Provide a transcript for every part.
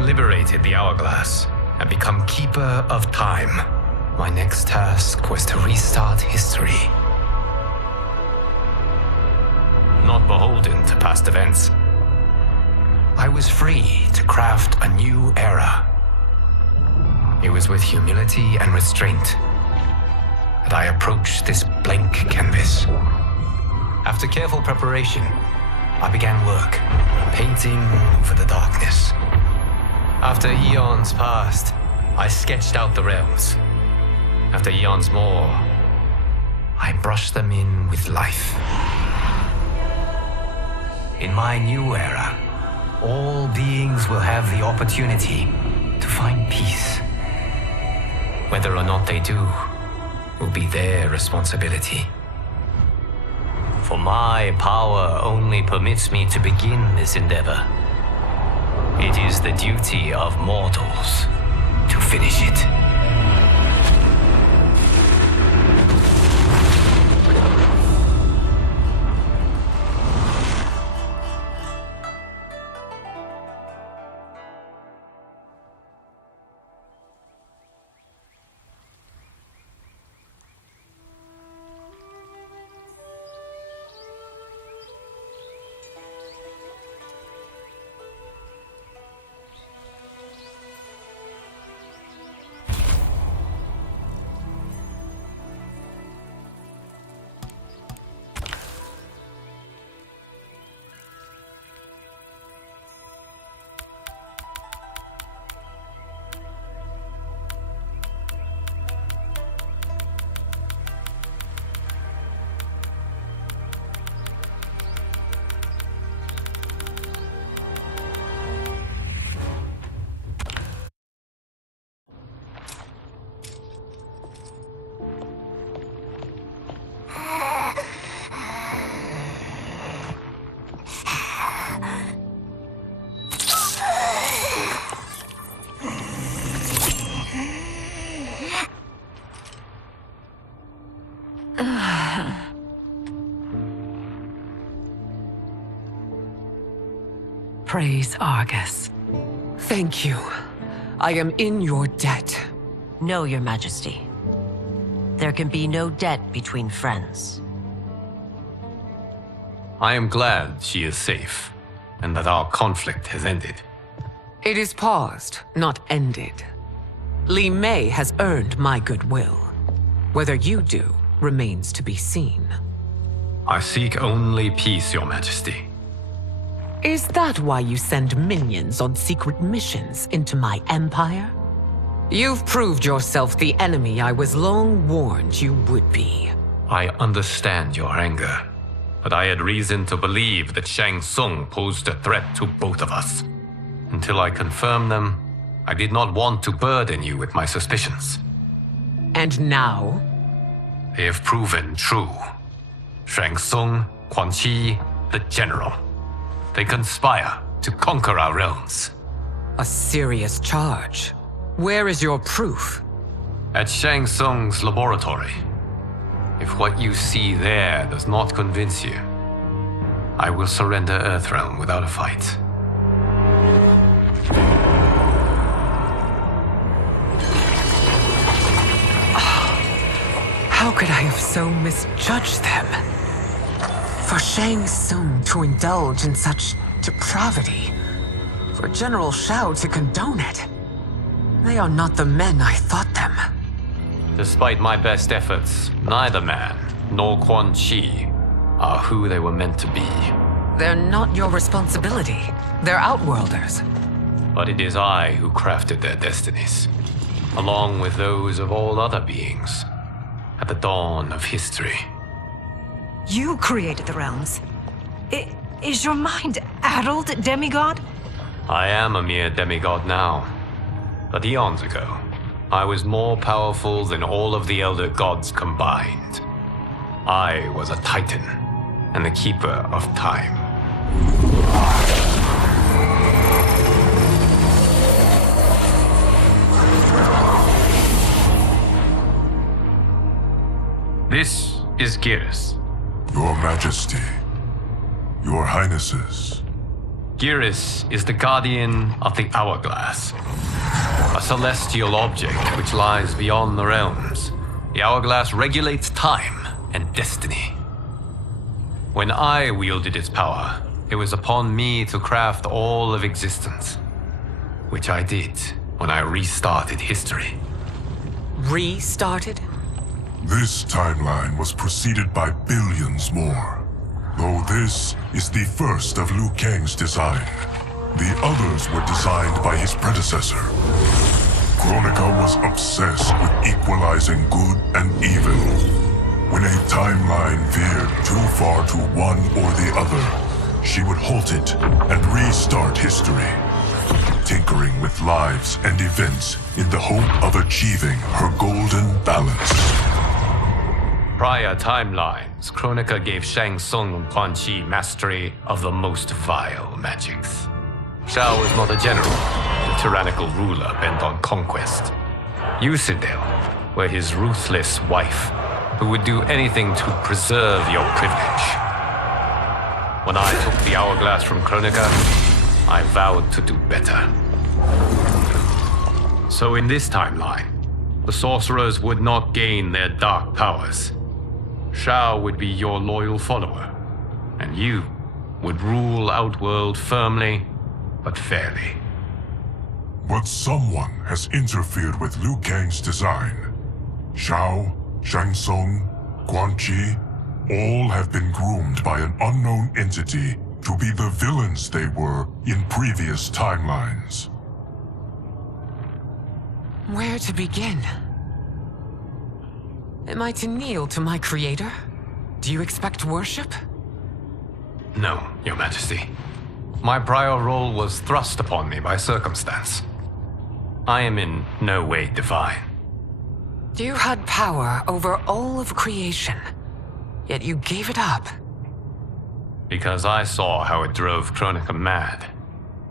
Having liberated the hourglass and become keeper of time, my next task was to restart history. Not beholden to past events, I was free to craft a new era. It was with humility and restraint that I approached this blank canvas. After careful preparation, I began work, painting over the darkness. After eons passed, I sketched out the realms. After eons more, I brushed them in with life. In my new era, all beings will have the opportunity to find peace. Whether or not they do will be their responsibility. For my power only permits me to begin this endeavor. It is the duty of mortals to finish it. Praise Argus. Thank you. I am in your debt. No, Your Majesty. There can be no debt between friends. I am glad she is safe, and that our conflict has ended. It is paused, not ended. Li Mei has earned my goodwill. Whether you do remains to be seen. I seek only peace, Your Majesty. Is that why you send minions on secret missions into my empire? You've proved yourself the enemy I was long warned you would be. I understand your anger, but I had reason to believe that Shang Tsung posed a threat to both of us. Until I confirmed them, I did not want to burden you with my suspicions. And now? They have proven true. Shang Tsung, Quan Chi, the general. They conspire to conquer our realms. A serious charge. Where is your proof? At Shang Tsung's laboratory. If what you see there does not convince you, I will surrender Earthrealm without a fight. How could I have so misjudged them? For Shang Tsung to indulge in such depravity, for General Shao to condone it, they are not the men I thought them. Despite my best efforts, neither man nor Quan Chi are who they were meant to be. They're not your responsibility. They're outworlders. But it is I who crafted their destinies, along with those of all other beings, at the dawn of history. You created the realms. Is your mind addled, demigod? I am a mere demigod now. But eons ago, I was more powerful than all of the elder gods combined. I was a titan, and the keeper of time. This is Gears. Your Majesty, Your Highnesses, Geras is the guardian of the Hourglass, a celestial object which lies beyond the realms. The Hourglass regulates time and destiny. When I wielded its power, it was upon me to craft all of existence, which I did when I restarted history. Restarted? This timeline was preceded by billions more. Though this is the first of Liu Kang's design, the others were designed by his predecessor. Kronika was obsessed with equalizing good and evil. When a timeline veered too far to one or the other, she would halt it and restart history, tinkering with lives and events in the hope of achieving her golden balance. Prior timelines, Kronika gave Shang Tsung and Quan Chi mastery of the most vile magics. Shao was not a general, a tyrannical ruler bent on conquest. Yusidel were his ruthless wife, who would do anything to preserve your privilege. When I took the hourglass from Kronika, I vowed to do better. So in this timeline, the sorcerers would not gain their dark powers. Shao would be your loyal follower, and you would rule Outworld firmly but fairly. But someone has interfered with Liu Kang's design. Shao, Shang Tsung, Quan Chi, all have been groomed by an unknown entity to be the villains they were in previous timelines. Where to begin? Am I to kneel to my creator? Do you expect worship? No, Your Majesty. My prior role was thrust upon me by circumstance. I am in no way divine. You had power over all of creation, yet you gave it up. Because I saw how it drove Kronika mad.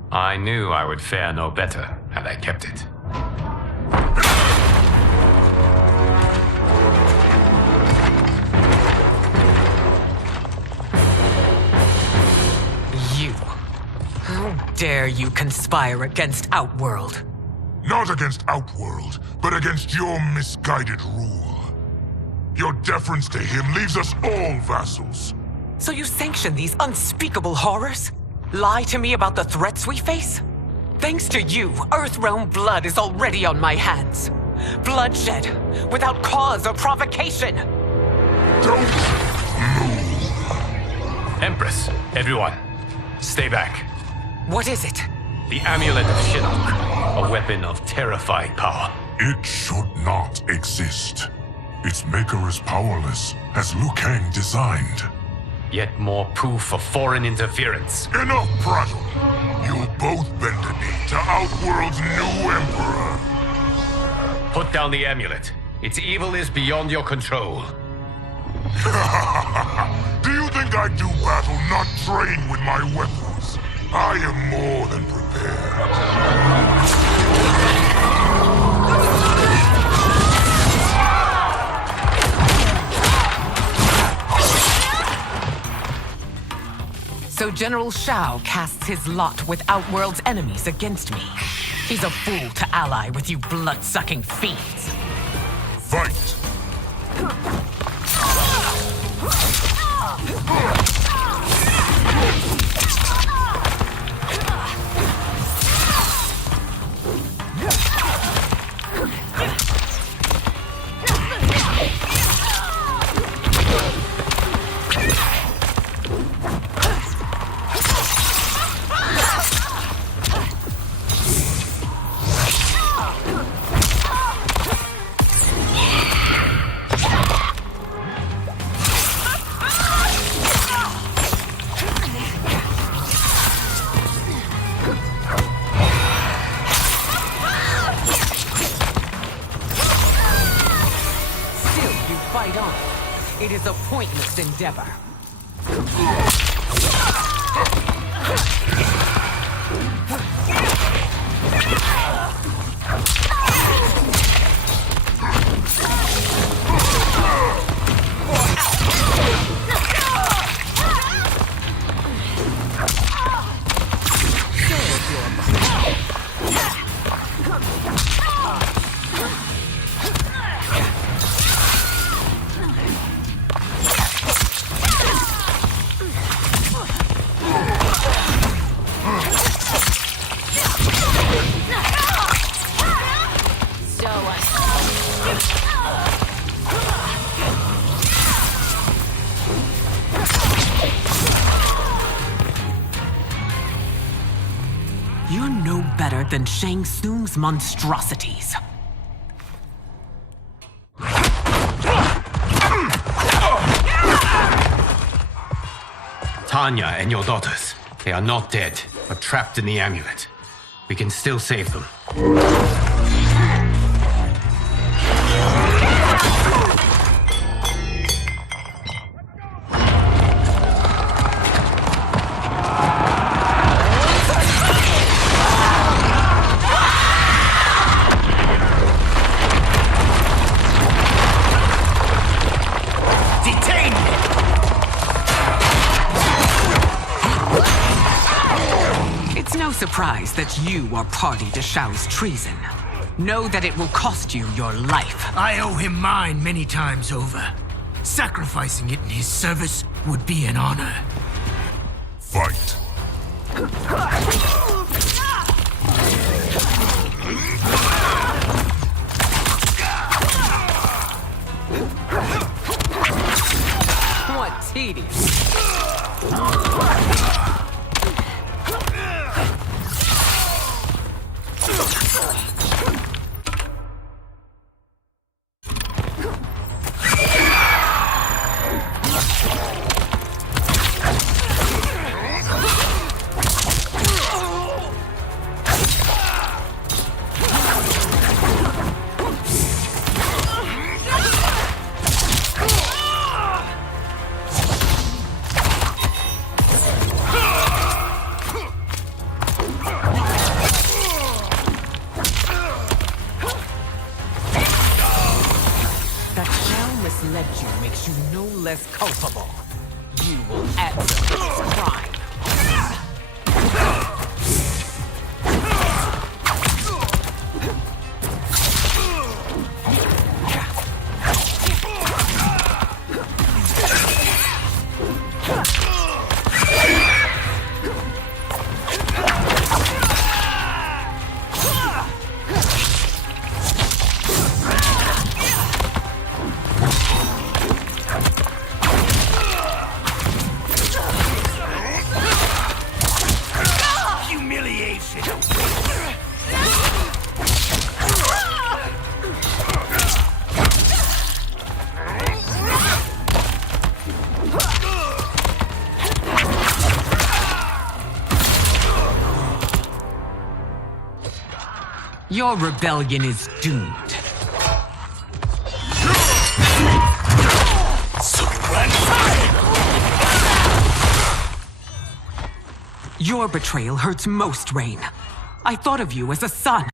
I knew I would fare no better had I kept it. You. How dare you conspire against Outworld? Not against Outworld, but against your misguided rule. Your deference to him leaves us all vassals. So you sanction these unspeakable horrors? Lie to me about the threats we face? Thanks to you, Earthrealm blood is already on my hands. Bloodshed, without cause or provocation. Don't move. Empress, everyone, stay back. What is it? The Amulet of Shinnok, a weapon of terrifying power. It should not exist. Its maker is powerless, as Liu Kang designed. Yet more proof of foreign interference. Enough prattle. You'll both bend a knee to Outworld's new emperor. Put down the amulet. Its evil is beyond your control. Do you think I do battle not trained with my weapons? I am more than prepared. So General Shao casts his lot with Outworld's enemies against me. He's a fool to ally with you blood-sucking fiends. Fight! It is a pointless endeavor. better than Shang Tsung's monstrosities. Tanya and your daughters. They are not dead, but trapped in the amulet. We can still save them. Surprised that you are party to Shao's treason. Know that it will cost you your life. I owe him mine many times over. Sacrificing it in his service would be an honor. Fight. What tedious. Misled you makes you no less culpable. You will answer for this crime. Your rebellion is doomed. Your betrayal hurts most, Rain. I thought of you as a son.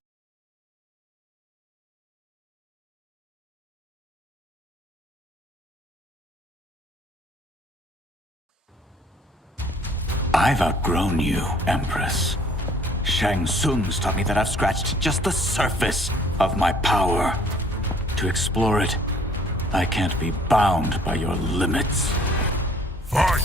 I've outgrown you, Empress. Shang Tsung's taught me that I've scratched just the surface of my power. To explore it, I can't be bound by your limits. Fight!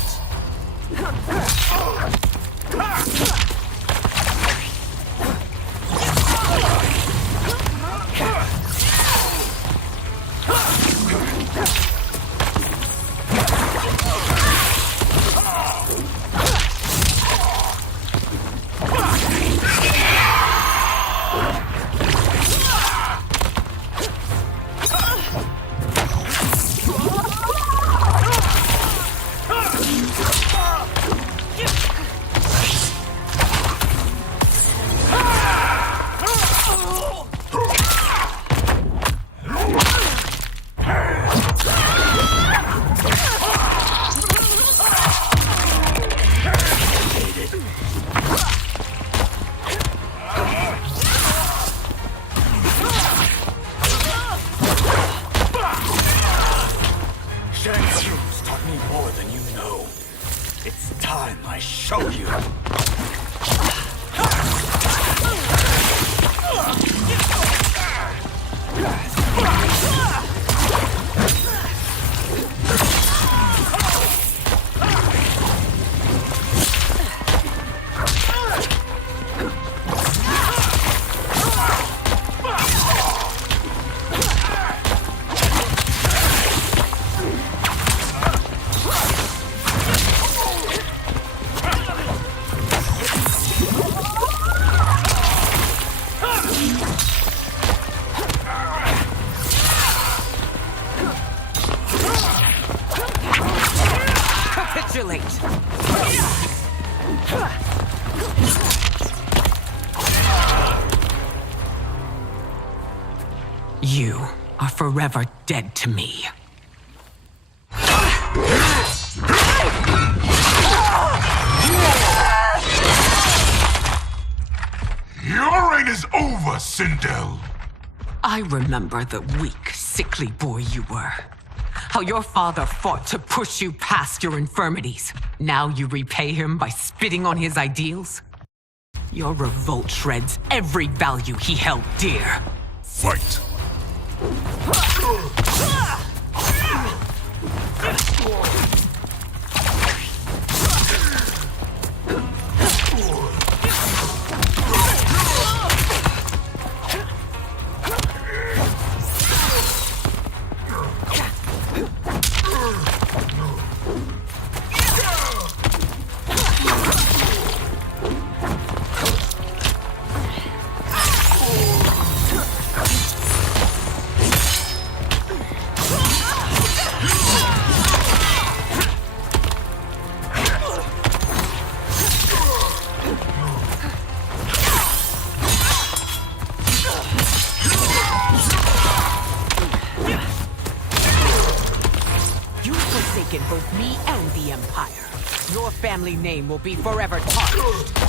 Congratulate! You are forever dead to me. Your reign is over, Sindel. I remember the weak, sickly boy you were. How your father fought to push you past your infirmities. Now you repay him by spitting on his ideals? Your revolt shreds every value he held dear. Fight. Both me and the Empire. Your family name will be forever tarnished.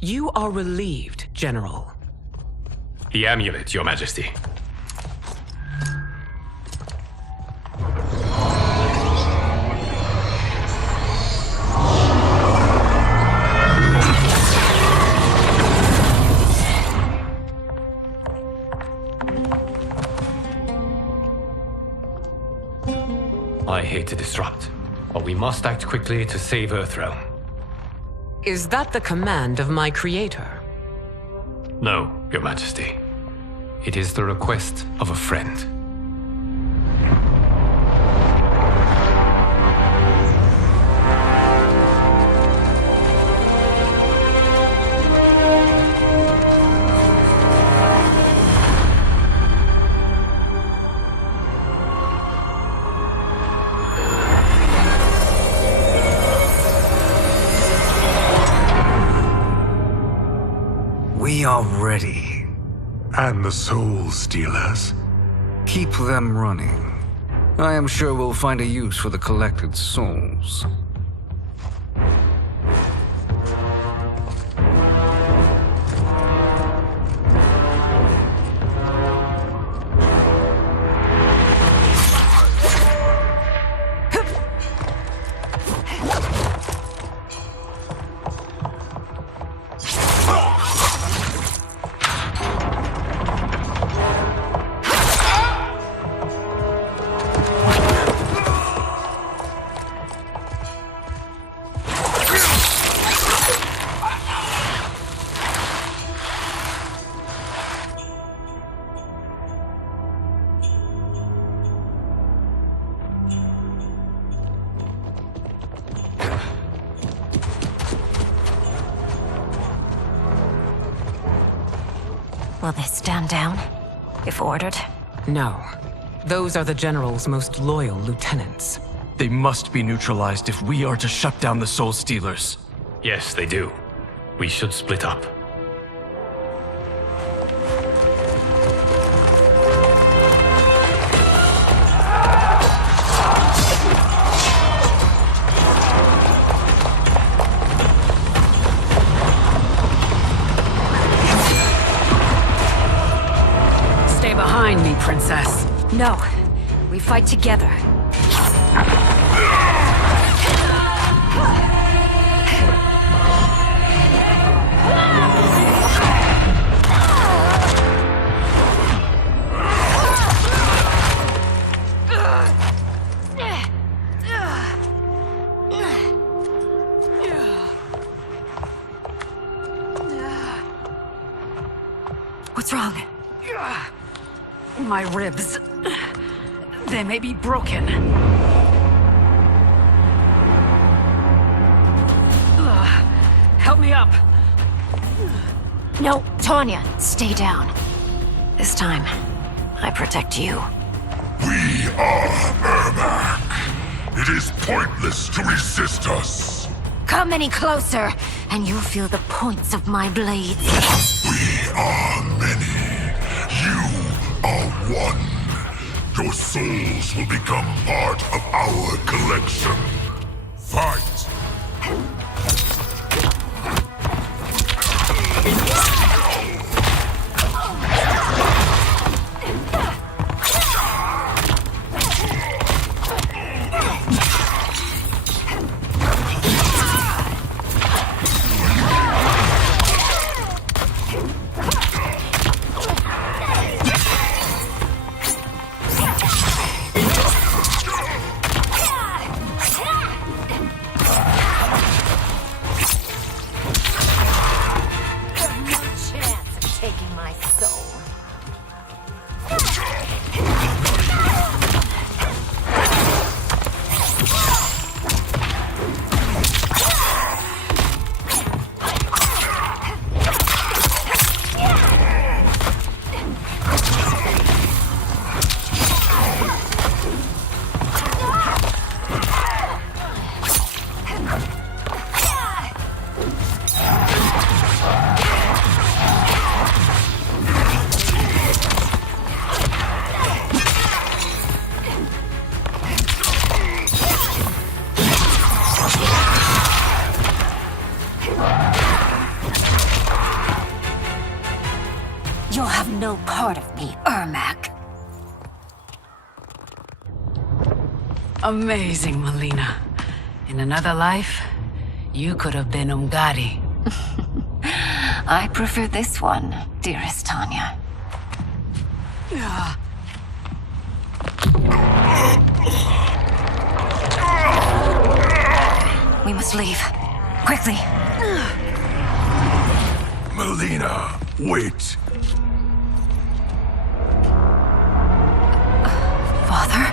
You are relieved, General. The amulet, Your Majesty. I hate to disrupt, but we must act quickly to save Earthrealm. Is that the command of my creator? No, Your Majesty. It is the request of a friend. We are ready. And the Soul Stealers? Keep them running. I am sure we'll find a use for the collected souls. Will they stand down, if ordered? No. Those are the General's most loyal lieutenants. They must be neutralized if we are to shut down the Soul Stealers. Yes, they do. We should split up. Stay behind me, Princess. No. We fight together. What's wrong? My ribs. They may be broken. Help me up. No, Tanya, stay down. This time, I protect you. We are Ermac. It is pointless to resist us. Come any closer, and you'll feel the points of my blades. We are many. You are one. Your souls will become part of our collection. Fight! You'll have no part of me, Ermac. Amazing, Melina. In another life, you could have been Umgadi. I prefer this one, dearest Tanya. We must leave. Quickly. Melina, wait. Father?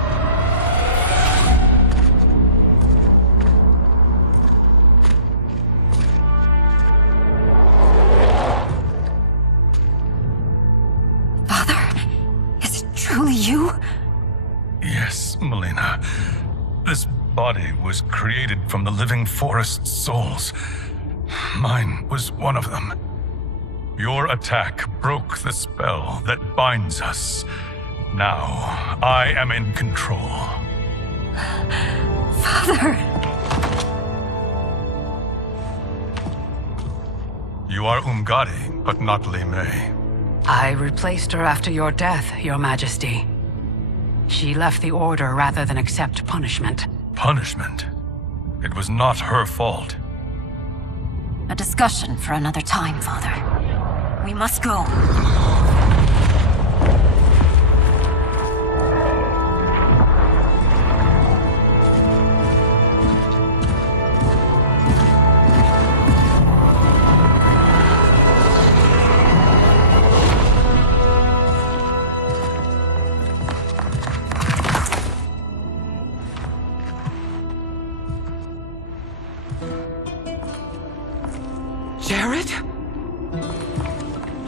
Father? Is it truly you? Yes, Melina. This body was created from the living forest's souls. Mine was one of them. Your attack broke the spell that binds us. Now, I am in control. Father! You are Umgadi, but not Li Mei. I replaced her after your death, Your Majesty. She left the Order rather than accept punishment. Punishment? It was not her fault. A discussion for another time, Father. We must go.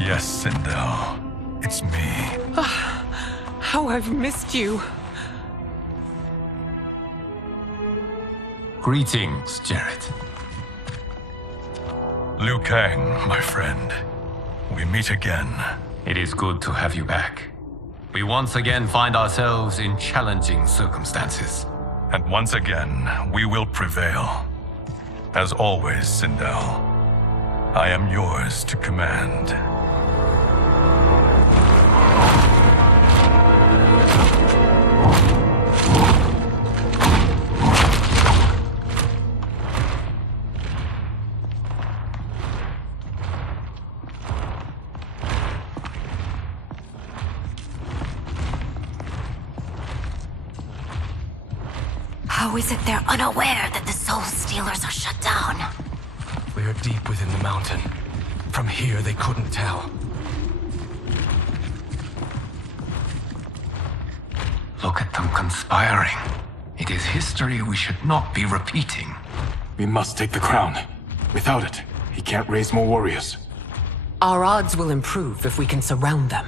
Yes, Sindel. It's me. How I've missed you. Greetings, Jared. Liu Kang, my friend. We meet again. It is good to have you back. We once again find ourselves in challenging circumstances. And once again, we will prevail. As always, Sindel, I am yours to command. How is it they're unaware that the Soul Stealers are shut down? We're deep within the mountain. From here, they couldn't tell. Look at them conspiring. It is history we should not be repeating. We must take the crown. Without it, he can't raise more warriors. Our odds will improve if we can surround them.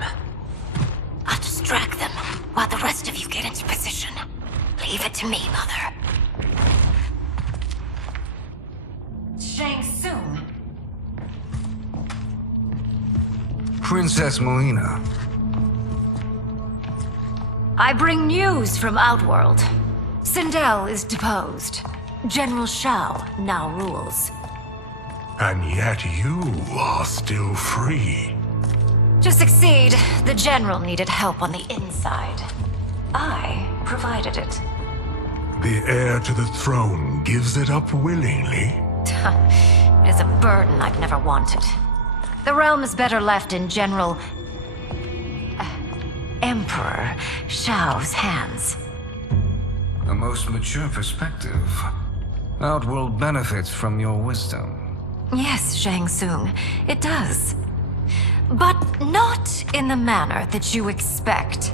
I'll distract them while the rest of you get into position. Leave it to me, Mother. Shang Tsung. Princess Melina. I bring news from Outworld. Sindel is deposed. General Shao now rules. And yet you are still free. To succeed, the General needed help on the inside. I provided it. The heir to the throne gives it up willingly. It is a burden I've never wanted. The realm is better left in General... Emperor Shao's hands. A most mature perspective. Outworld benefits from your wisdom. Yes, Shang Tsung, it does. But not in the manner that you expect.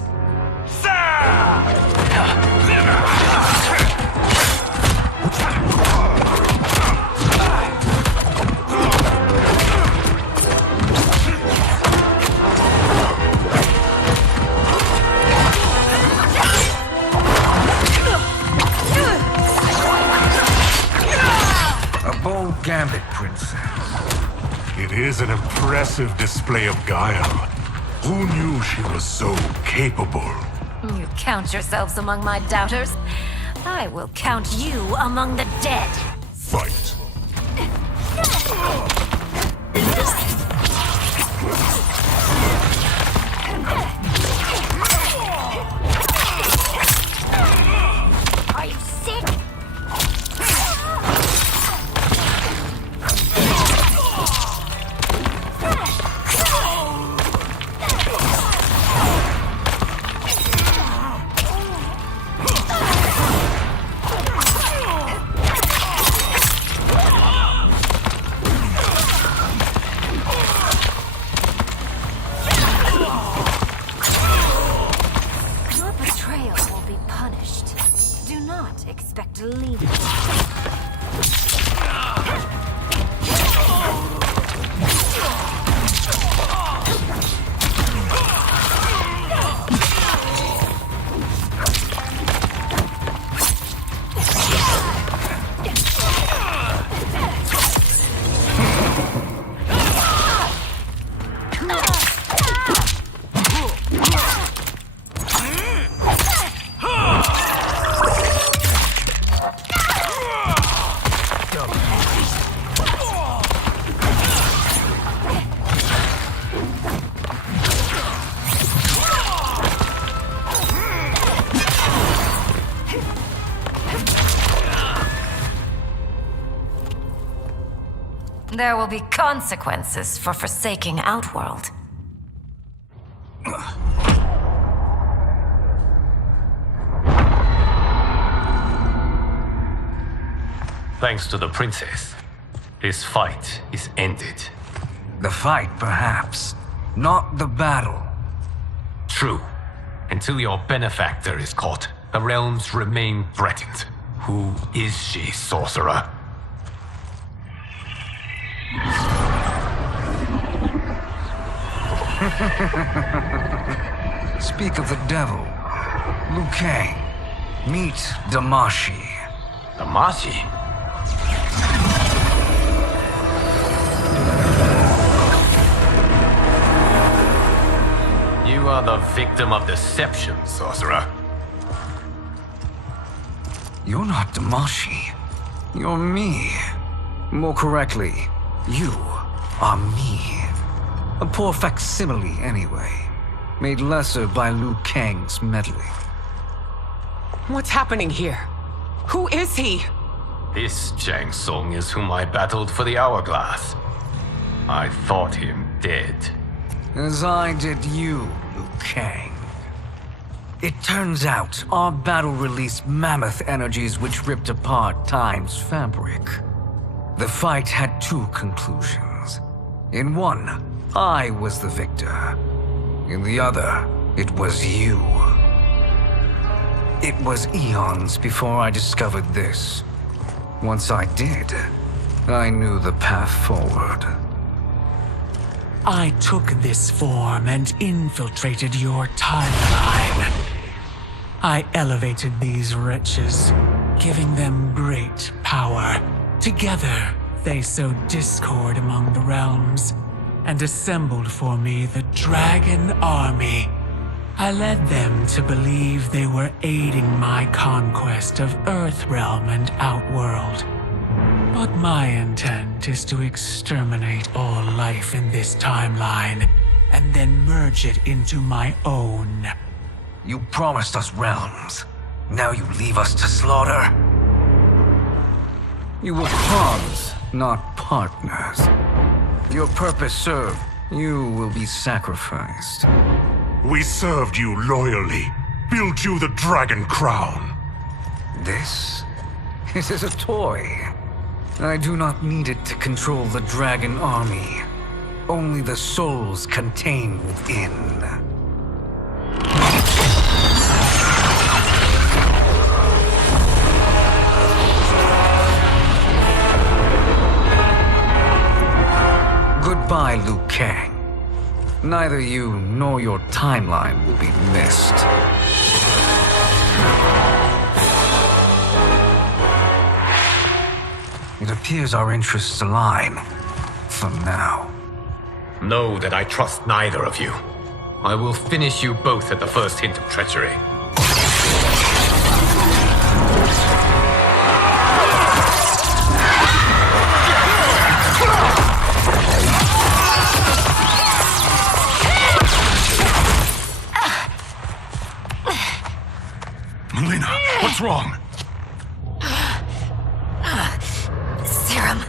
A bold gambit, Princess. It is an impressive display of guile. Who knew she was so capable? You count yourselves among my doubters. I will count you among the dead. Fight. Are you sick? Expect to leave. There will be consequences for forsaking Outworld. Thanks to the princess, this fight is ended. The fight, perhaps. Not the battle. True. Until your benefactor is caught, the realms remain threatened. Who is she, sorcerer? Speak of the devil. Liu Kang. Meet Damashi. Damashi? You are the victim of deception, sorcerer. You're not Damashi. You're me. More correctly, you are me. A poor facsimile, anyway. Made lesser by Liu Kang's meddling. What's happening here? Who is he? This Shang Tsung is whom I battled for the Hourglass. I thought him dead. As I did you, Liu Kang. It turns out our battle released mammoth energies which ripped apart time's fabric. The fight had two conclusions. In one, I was the victor. In the other, it was you. It was eons before I discovered this. Once I did, I knew the path forward. I took this form and infiltrated your timeline. I elevated these wretches, giving them great power. Together, they sowed discord among the realms and assembled for me the Dragon Army. I led them to believe they were aiding my conquest of Earthrealm and Outworld. But my intent is to exterminate all life in this timeline and then merge it into my own. You promised us realms. Now you leave us to slaughter? You were pawns, not partners. Your purpose served. You will be sacrificed. We served you loyally, built you the Dragon Crown. This is a toy. I do not need it to control the Dragon Army. Only the souls contained within. Goodbye, Liu Kang. Neither you nor your timeline will be missed. It appears our interests align. For now. Know that I trust neither of you. I will finish you both at the first hint of treachery. Melina, what's wrong? Serum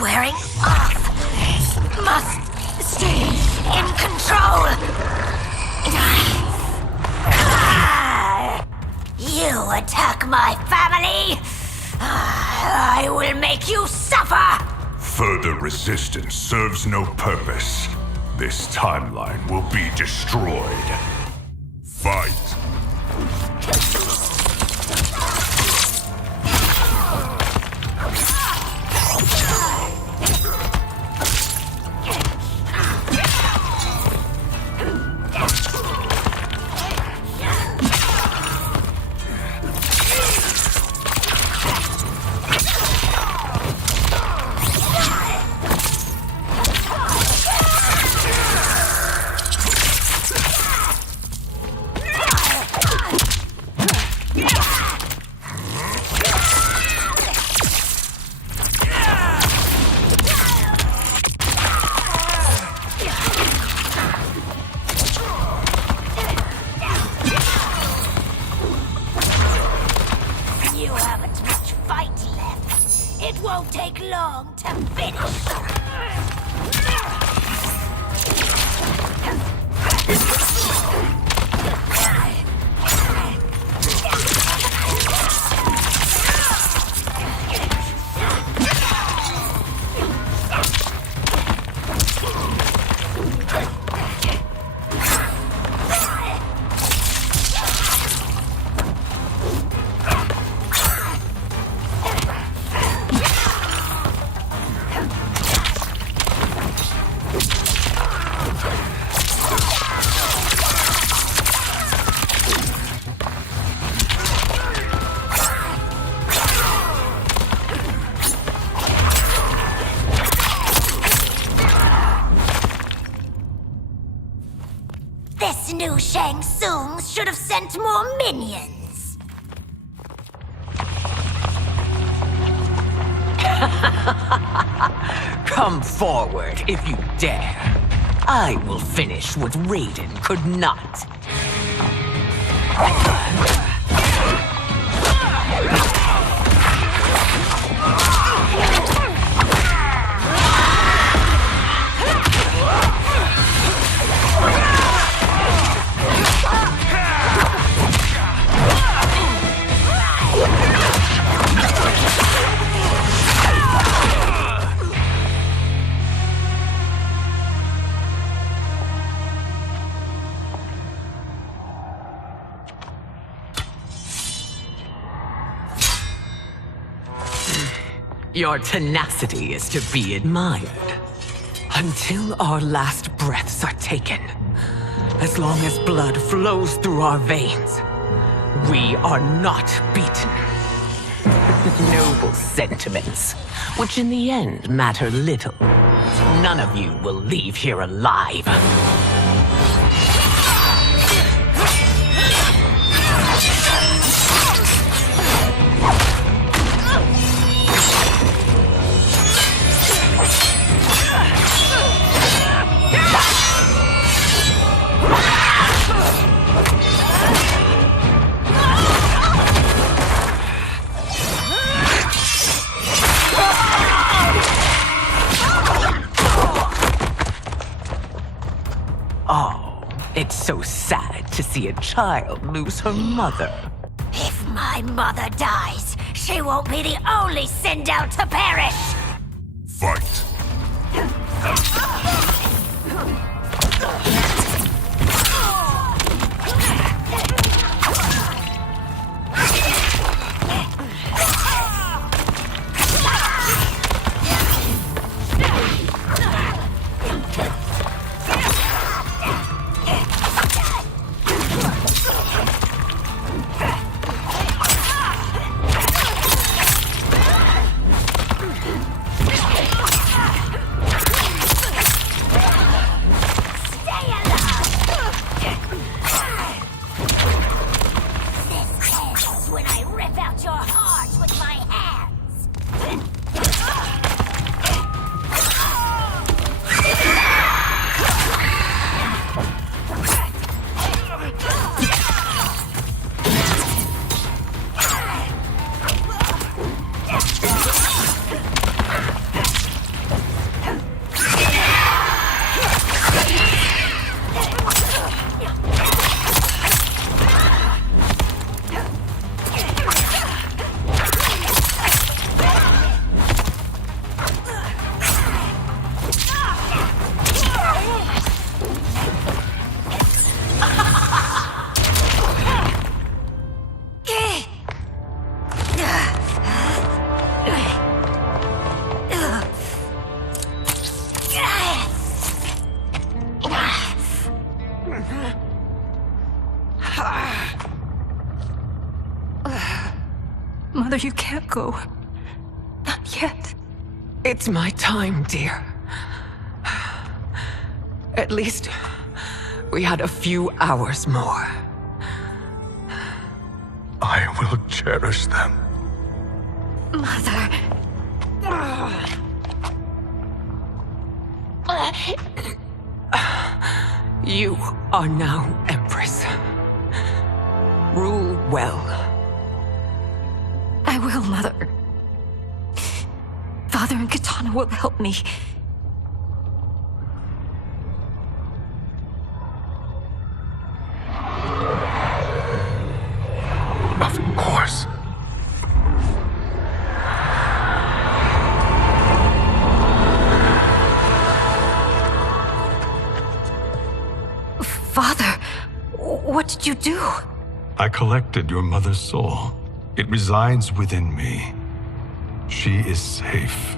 wearing off. Must stay in control. You attack my family. I will make you suffer. Further resistance serves no purpose. This timeline will be destroyed. Fight. new Shang Tsungs should have sent more minions. Come forward if you dare. I will finish what Raiden could not. Your tenacity is to be admired. Until our last breaths are taken, as long as blood flows through our veins, we are not beaten. Noble sentiments, which in the end matter little. None of you will leave here alive. It's so sad to see a child lose her mother. If my mother dies, she won't be the only Sindel to perish! Fight. Mother, you can't go. Not yet. It's my time, dear. At least we had a few hours more. I will cherish them. Mother. You are now Empress. Rule well. I will, Mother. Father and Katana will help me. Of course. Father, what did you do? I collected your mother's soul. It resides within me. She is safe.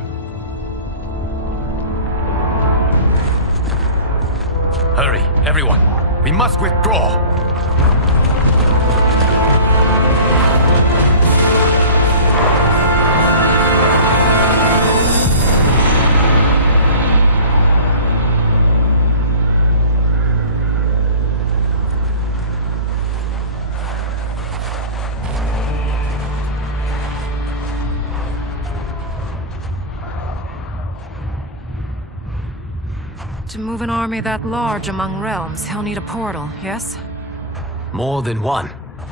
Hurry, everyone. We must withdraw. To move an army that large among realms, he'll need a portal, yes? More than one.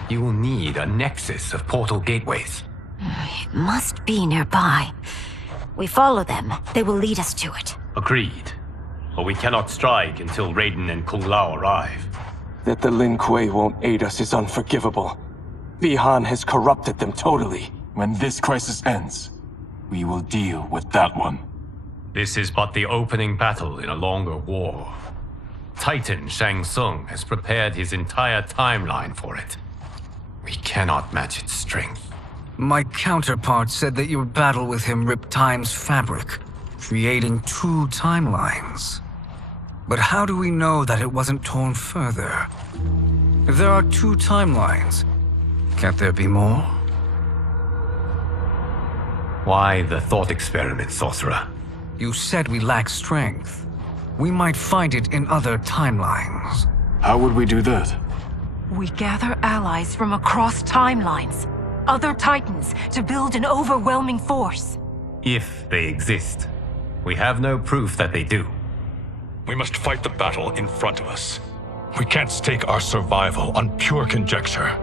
You will need a nexus of portal gateways. It must be nearby. We follow them, they will lead us to it. Agreed. But we cannot strike until Raiden and Kung Lao arrive. That the Lin Kuei won't aid us is unforgivable. Bihan has corrupted them totally. When this crisis ends, we will deal with that one. This is but the opening battle in a longer war. Titan Shang Tsung has prepared his entire timeline for it. We cannot match its strength. My counterpart said that your battle with him ripped time's fabric, creating 2 timelines. But how do we know that it wasn't torn further? If there are 2 timelines, can't there be more? Why the thought experiment, Sorcerer? You said we lack strength. We might find it in other timelines. How would we do that? We gather allies from across timelines, other titans, to build an overwhelming force. If they exist. We have no proof that they do. We must fight the battle in front of us. We can't stake our survival on pure conjecture.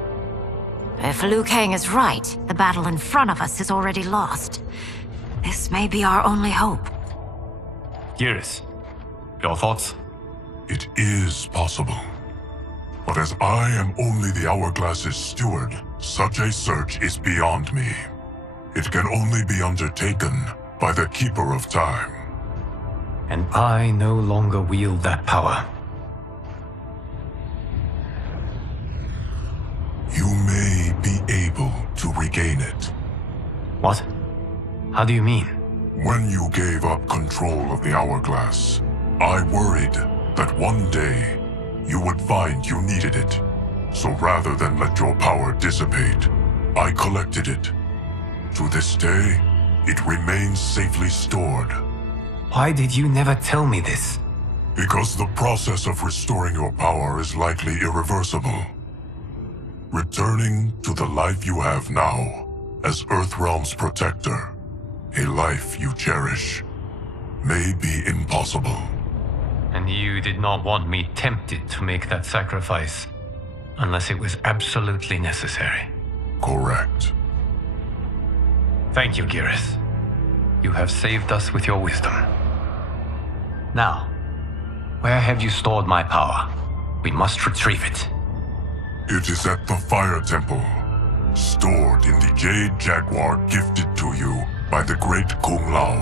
If Liu Kang is right, the battle in front of us is already lost. This may be our only hope. Geras, your thoughts? It is possible. But as I am only the Hourglass's steward, such a search is beyond me. It can only be undertaken by the Keeper of Time. And I no longer wield that power. You may be able to regain it. What? How do you mean? When you gave up control of the Hourglass, I worried that one day you would find you needed it. So rather than let your power dissipate, I collected it. To this day, it remains safely stored. Why did you never tell me this? Because the process of restoring your power is likely irreversible. Returning to the life you have now, as Earthrealm's protector, a life you cherish, may be impossible. And you did not want me tempted to make that sacrifice, unless it was absolutely necessary. Correct. Thank you, Geras. You have saved us with your wisdom. Now, where have you stored my power? We must retrieve it. It is at the Fire Temple, stored in the Jade Jaguar gifted to you by the great Kung Lao.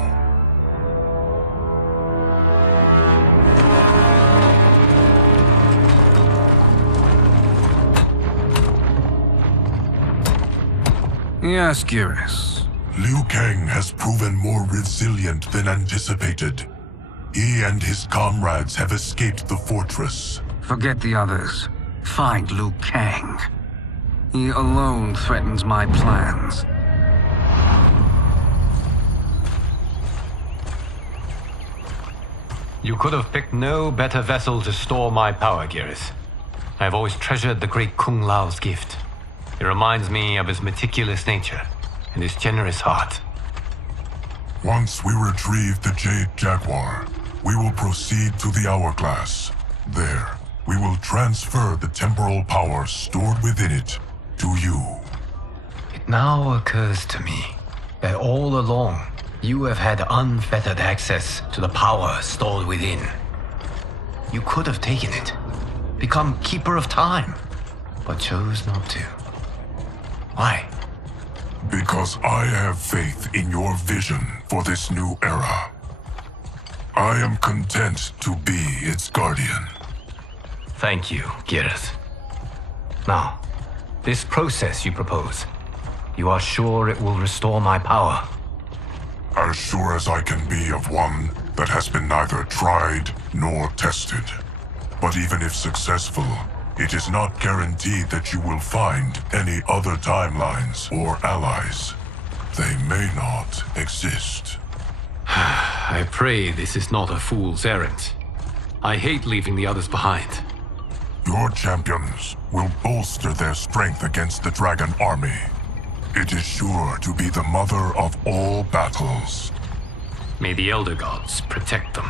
Yes, Geras. Liu Kang has proven more resilient than anticipated. He and his comrades have escaped the fortress. Forget the others. Find Liu Kang. He alone threatens my plans. You could have picked no better vessel to store my power, Geras. I have always treasured the great Kung Lao's gift. It reminds me of his meticulous nature and his generous heart. Once we retrieve the Jade Jaguar, we will proceed to the Hourglass. There, we will transfer the temporal power stored within it to you. It now occurs to me that all along, you have had unfettered access to the power stored within. You could have taken it, become Keeper of Time, but chose not to. Why? Because I have faith in your vision for this new era. I am content to be its guardian. Thank you, Geras. Now, this process you propose, you are sure it will restore my power? As sure as I can be of one that has been neither tried nor tested. But even if successful, it is not guaranteed that you will find any other timelines or allies. They may not exist. I pray this is not a fool's errand. I hate leaving the others behind. Your champions will bolster their strength against the Dragon Army. It is sure to be the mother of all battles. May the Elder Gods protect them.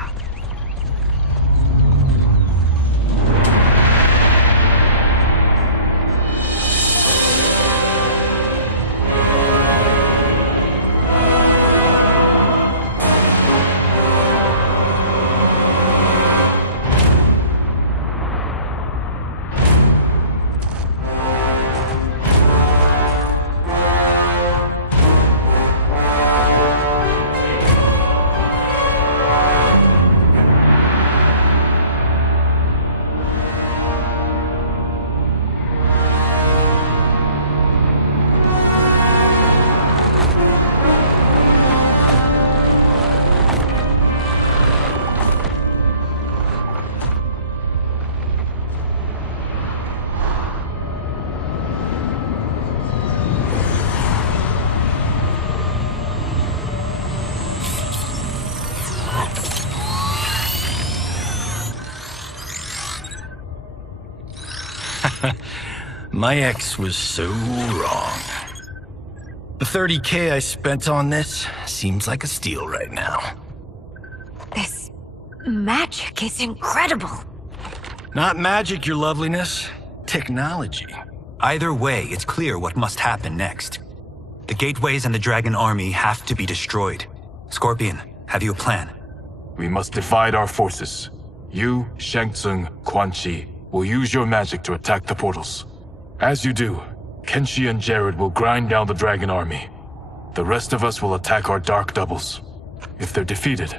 My ex was so wrong. The $30K I spent on this seems like a steal right now. This magic is incredible. Not magic, your loveliness. Technology. Either way, it's clear what must happen next. The gateways and the Dragon Army have to be destroyed. Scorpion, have you a plan? We must divide our forces. You, Shang Tsung, Quan Chi will use your magic to attack the portals. As you do, Kenshi and Jared will grind down the Dragon Army. The rest of us will attack our dark doubles. If they're defeated,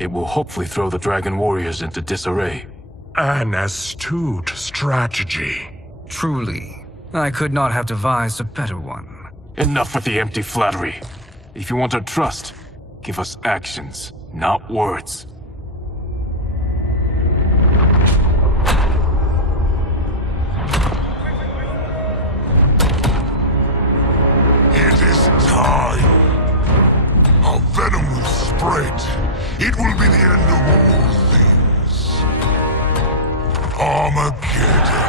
it will hopefully throw the Dragon Warriors into disarray. An astute strategy. Truly, I could not have devised a better one. Enough with the empty flattery. If you want our trust, give us actions, not words. It is time. Our venom will spread. It will be the end of all things. Armageddon.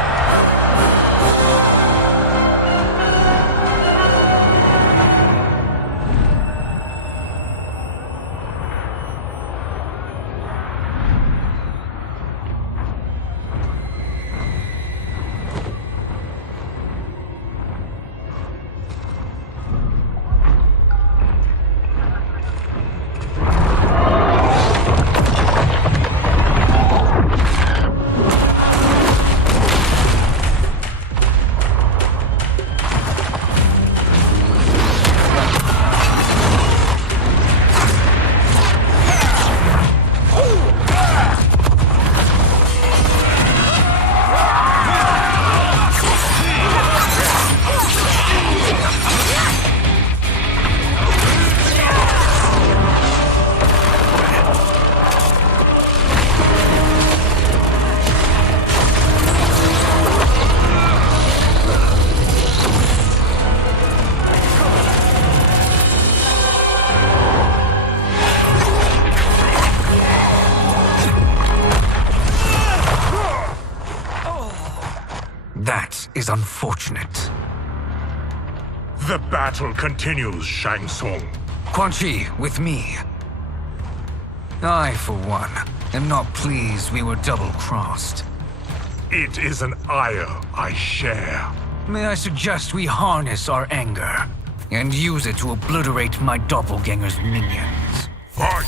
That is unfortunate. The battle continues, Shang Tsung. Quan Chi, with me. I, for one, am not pleased we were double-crossed. It is an ire I share. May I suggest we harness our anger and use it to obliterate my doppelganger's minions? Fight!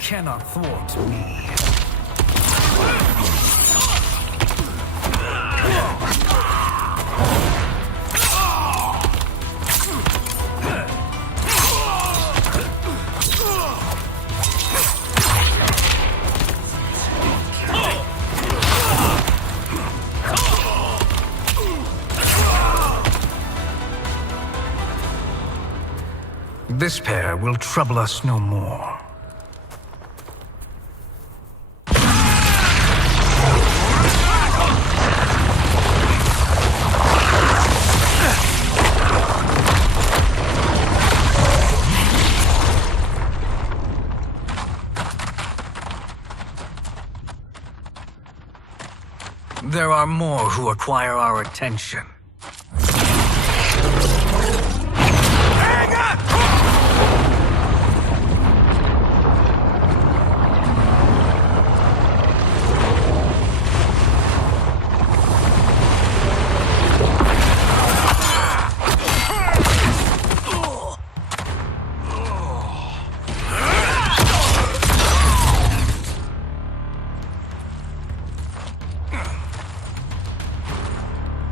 Cannot thwart me. This pair will trouble us no more. There are more who acquire our attention. Hang on!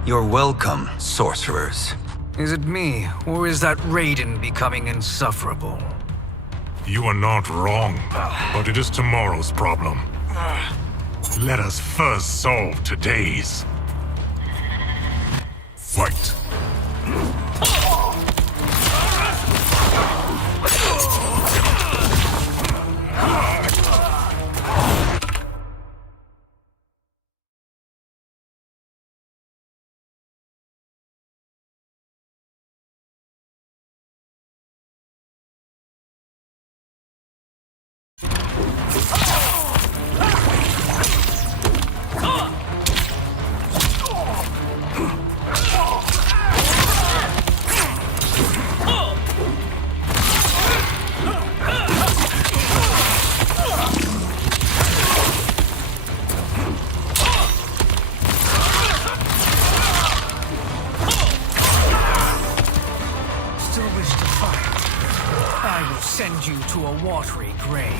You're welcome, sorcerers. Is it me, or is that Raiden becoming insufferable? You are not wrong, but it is tomorrow's problem. Let us first solve today's. Fight. Send you to a watery grave.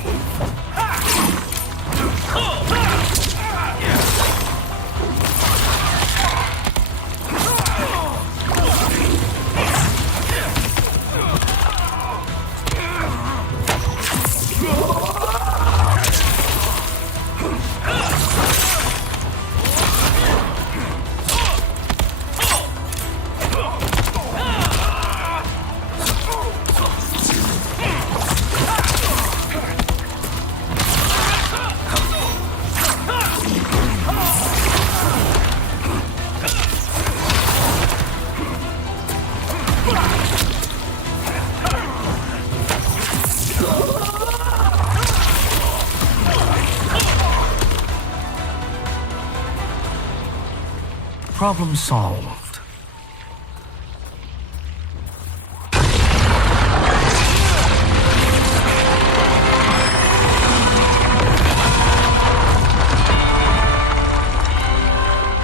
Problem solved.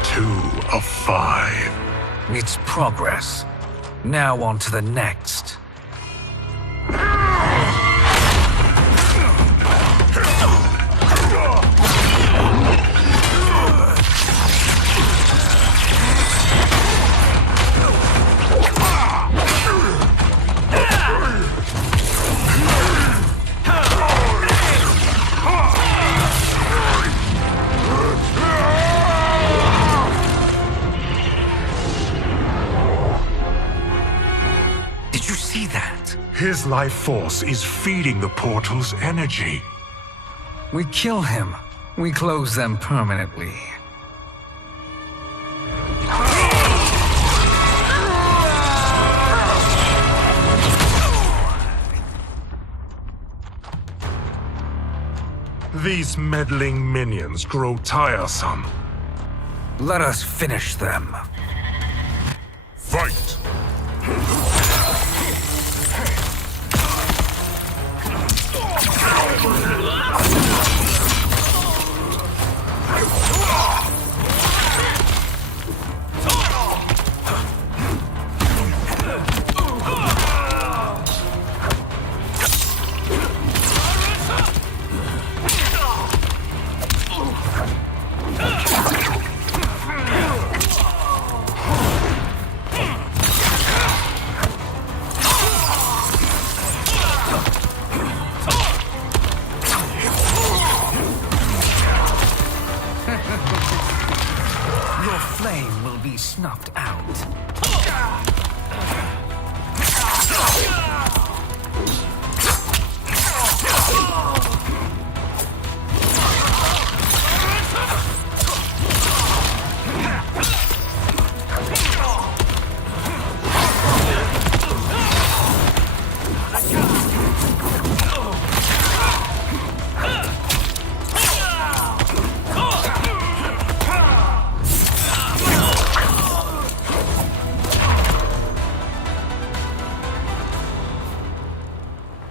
Two of 5. It's progress. Now on to the next. His life force is feeding the portal's energy. We kill him. We close them permanently. These meddling minions grow tiresome. Let us finish them. Fight! Snuffed out.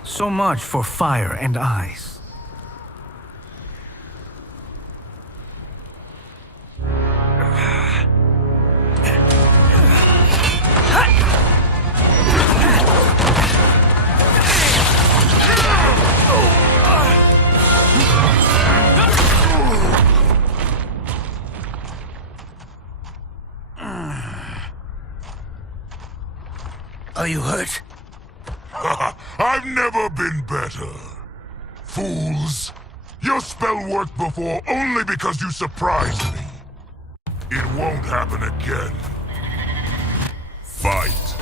So much for fire and ice. Are you hurt? I've never been better. Fools! Your spell worked before only because you surprised me. It won't happen again. Fight.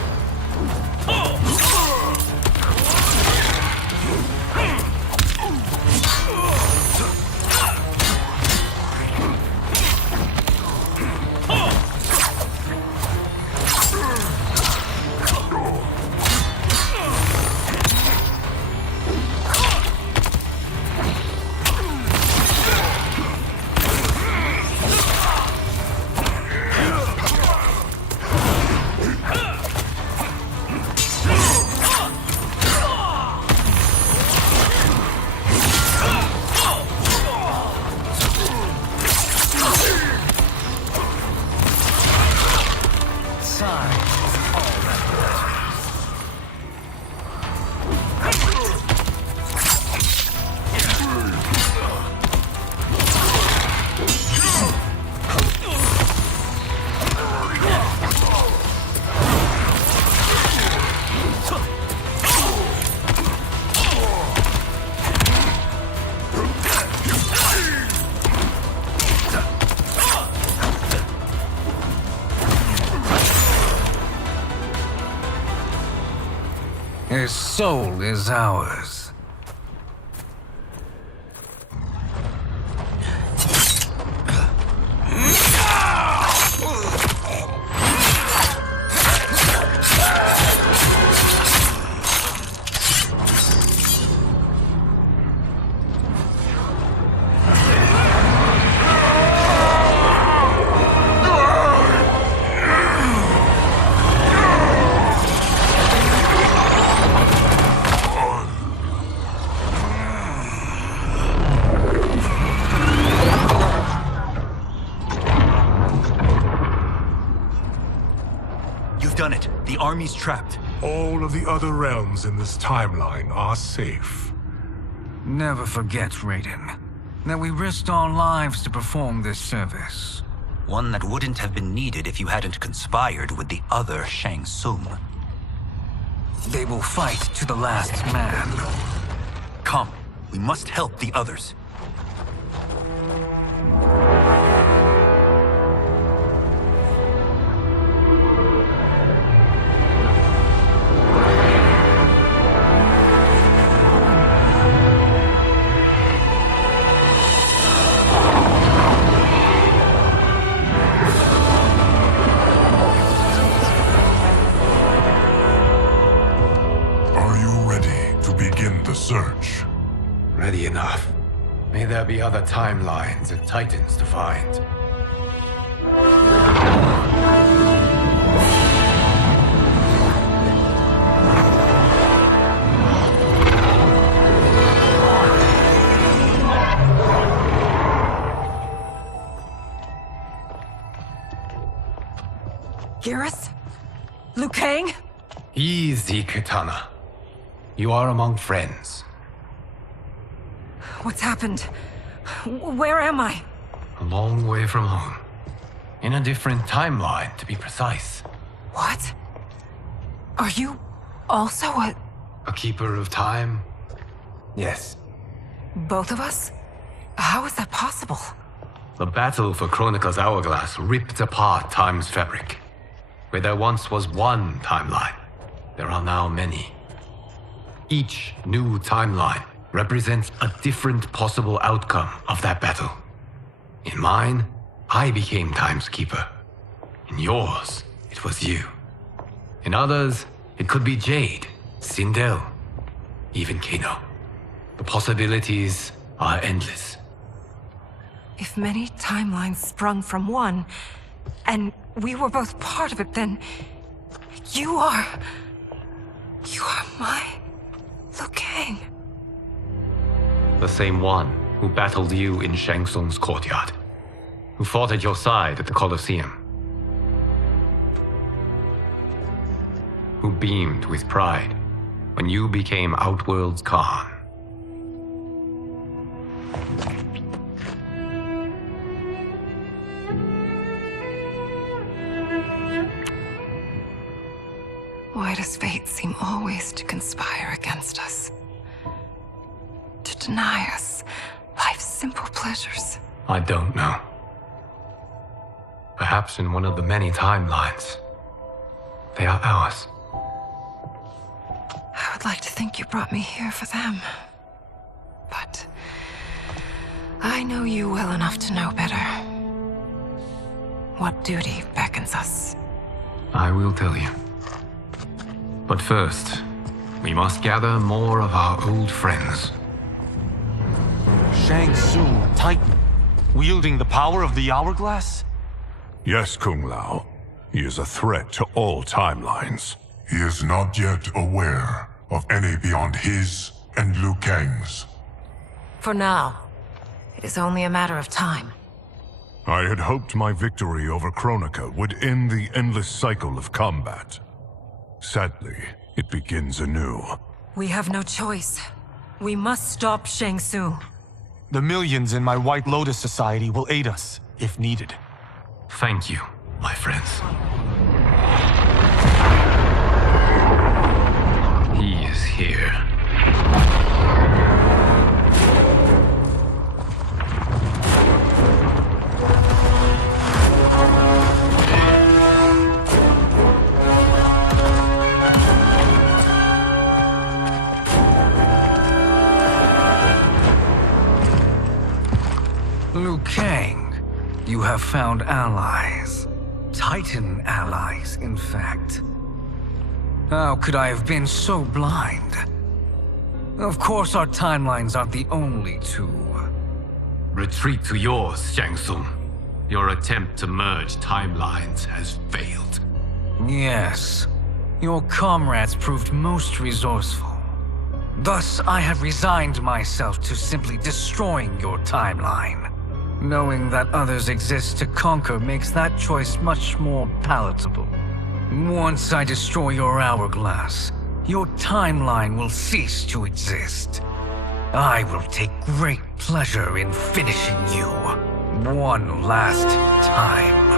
His soul is ours. Done it. The army's trapped. All of the other realms in this timeline are safe. Never forget, Raiden, that we risked our lives to perform this service. One that wouldn't have been needed if you hadn't conspired with the other Shang Tsung. They will fight to the last man. Come, we must help the others. Search. Ready enough. May there be other timelines and titans to find. Garrus? Liu Kang? Easy, Kitana. You are among friends. What's happened? Where am I? A long way from home. In a different timeline, to be precise. What? Are you also a keeper of time? Yes. Both of us? How is that possible? The battle for Chronica's Hourglass ripped apart time's fabric. Where there once was one timeline, there are now many. Each new timeline represents a different possible outcome of that battle. In mine, I became Time's Keeper. In yours, it was you. In others, it could be Jade, Sindel, even Kano. The possibilities are endless. If many timelines sprung from one, and we were both part of it, then you are my Liu Kang. The same one who battled you in Shang Tsung's courtyard, who fought at your side at the Colosseum, who beamed with pride when you became Outworld's Khan. Why does fate seem always to conspire against us? To deny us life's simple pleasures? I don't know. Perhaps in one of the many timelines, they are ours. I would like to think you brought me here for them. But I know you well enough to know better. What duty beckons us? I will tell you. But first, we must gather more of our old friends. Shang Tsung, Titan, wielding the power of the hourglass? Yes, Kung Lao. He is a threat to all timelines. He is not yet aware of any beyond his and Liu Kang's. For now, it is only a matter of time. I had hoped my victory over Kronika would end the endless cycle of combat. Sadly, it begins anew. We have no choice. We must stop Shang Tsung. The millions in my White Lotus Society will aid us, if needed. Thank you, my friends. He is here. Liu Kang, you have found allies. Titan allies, in fact. How could I have been so blind? Of course our timelines aren't the only two. Retreat to yours, Shang Tsung. Your attempt to merge timelines has failed. Yes. Your comrades proved most resourceful. Thus, I have resigned myself to simply destroying your timeline. Knowing that others exist to conquer makes that choice much more palatable. Once I destroy your hourglass, your timeline will cease to exist. I will take great pleasure in finishing you one last time.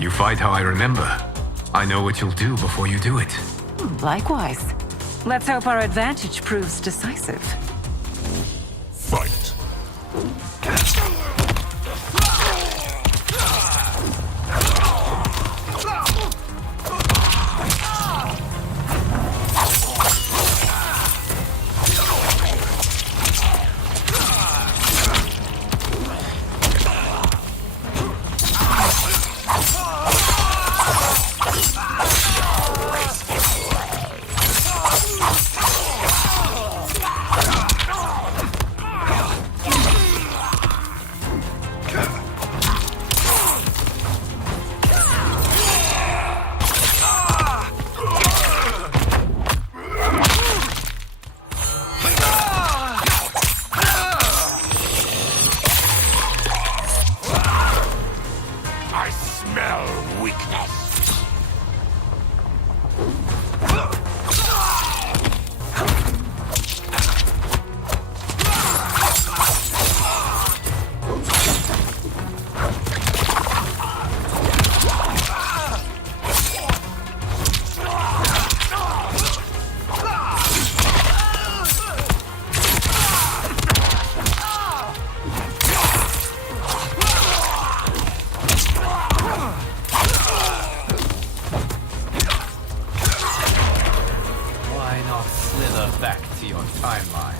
You fight how I remember. I know what you'll do before you do it. Likewise. Let's hope our advantage proves decisive. Fight. Back to your timeline.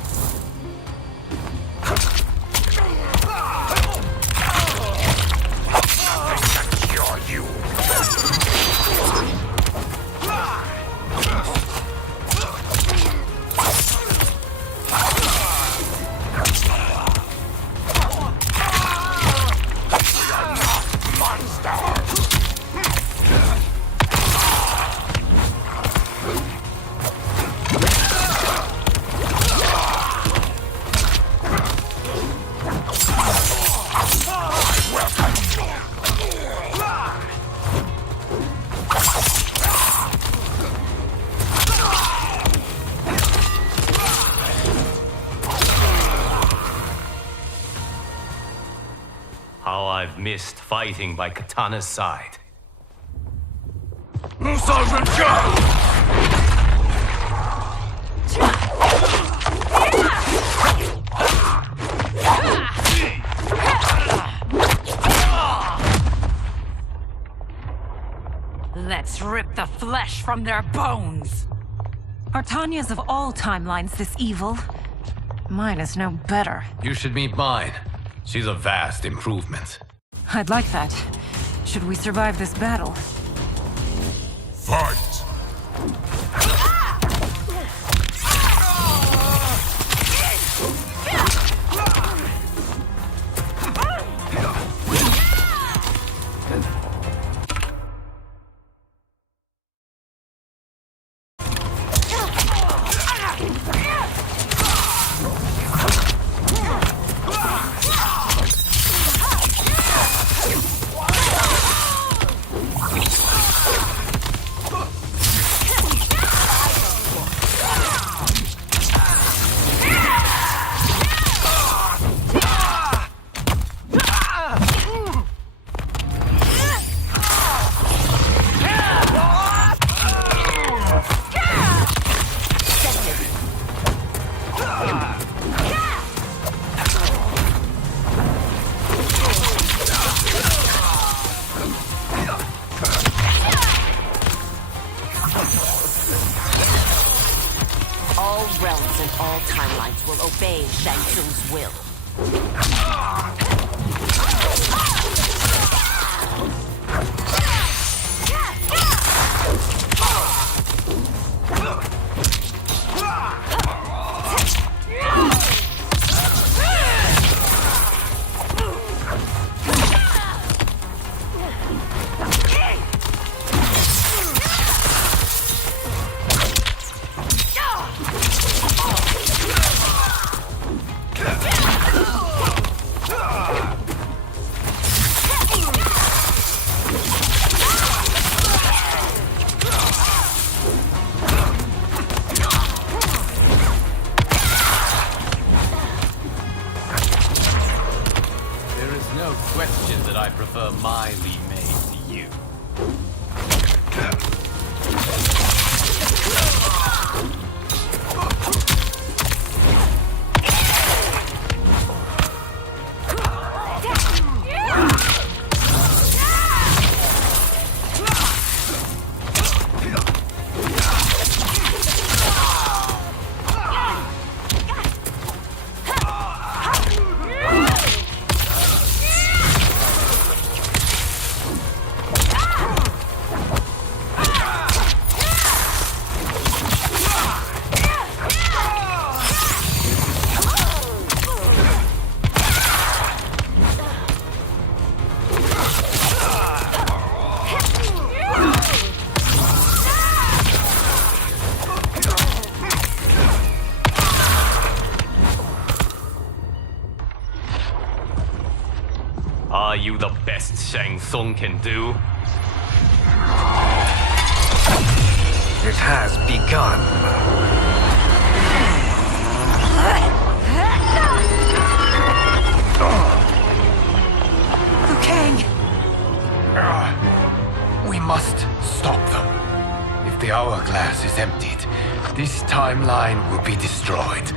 missed fighting by Katana's side. Let's rip the flesh from their bones! Are Tanya's of all timelines this evil? Mine is no better. You should meet mine. She's a vast improvement. I'd like that. Should we survive this battle? Fight! All realms and all timelines will obey Shang Tsung's will. Question that I prefer my Li Mei to you. Are you the best Shang Tsung can do? It has begun. Liu Kang! We must stop them. If the hourglass is emptied, this timeline will be destroyed.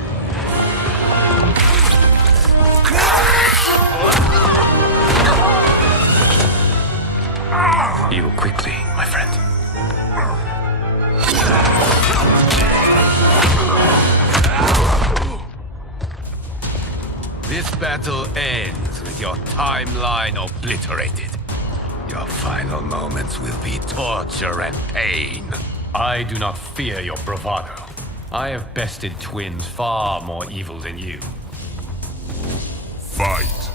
Heal quickly, my friend. This battle ends with your timeline obliterated. Your final moments will be torture and pain. I do not fear your bravado. I have bested twins far more evil than you. Fight!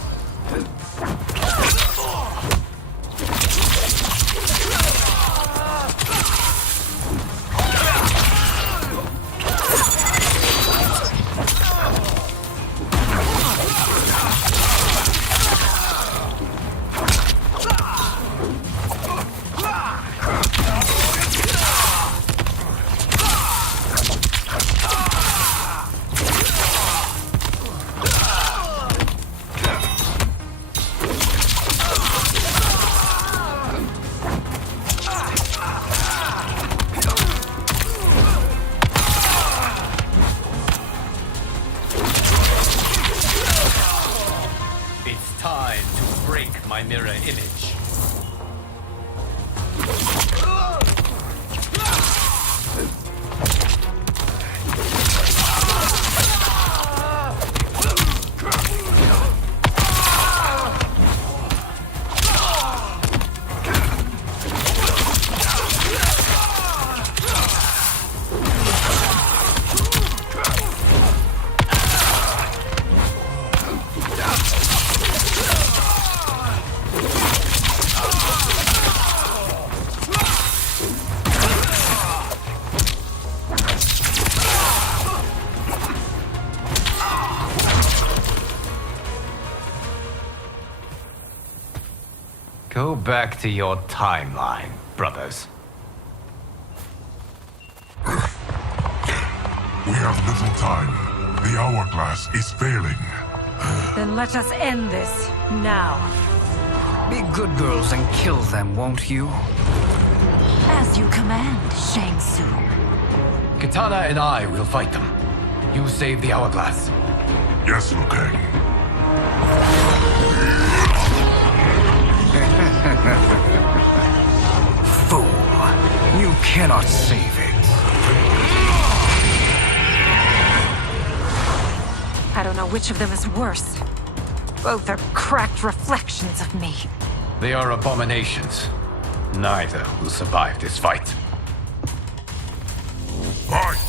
Go back to your timeline, brothers. We have little time. The hourglass is failing. Then let us end this, now. Be good girls and kill them, won't you? As you command, Shang Tsung. Katana and I will fight them. You save the hourglass. Yes, Liu Kang. Fool! You cannot save it. I don't know which of them is worse. Both are cracked reflections of me. They are abominations. Neither will survive this fight. Fight!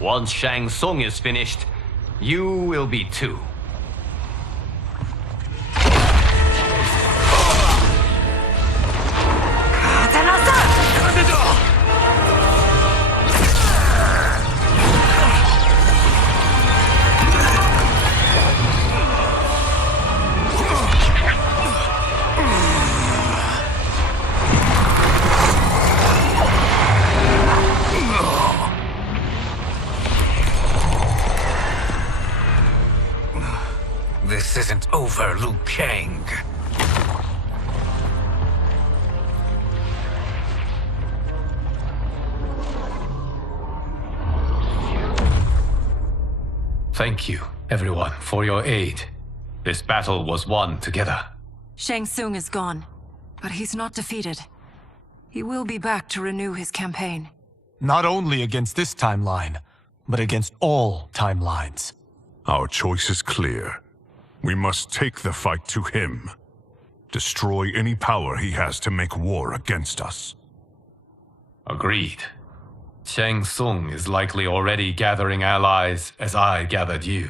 Once Shang Tsung is finished, you will be too. This isn't over, Liu Kang. Thank you, everyone, for your aid. This battle was won together. Shang Tsung is gone, but he's not defeated. He will be back to renew his campaign. Not only against this timeline, but against all timelines. Our choice is clear. We must take the fight to him. Destroy any power he has to make war against us. Agreed. Shang Tsung is likely already gathering allies as I gathered you.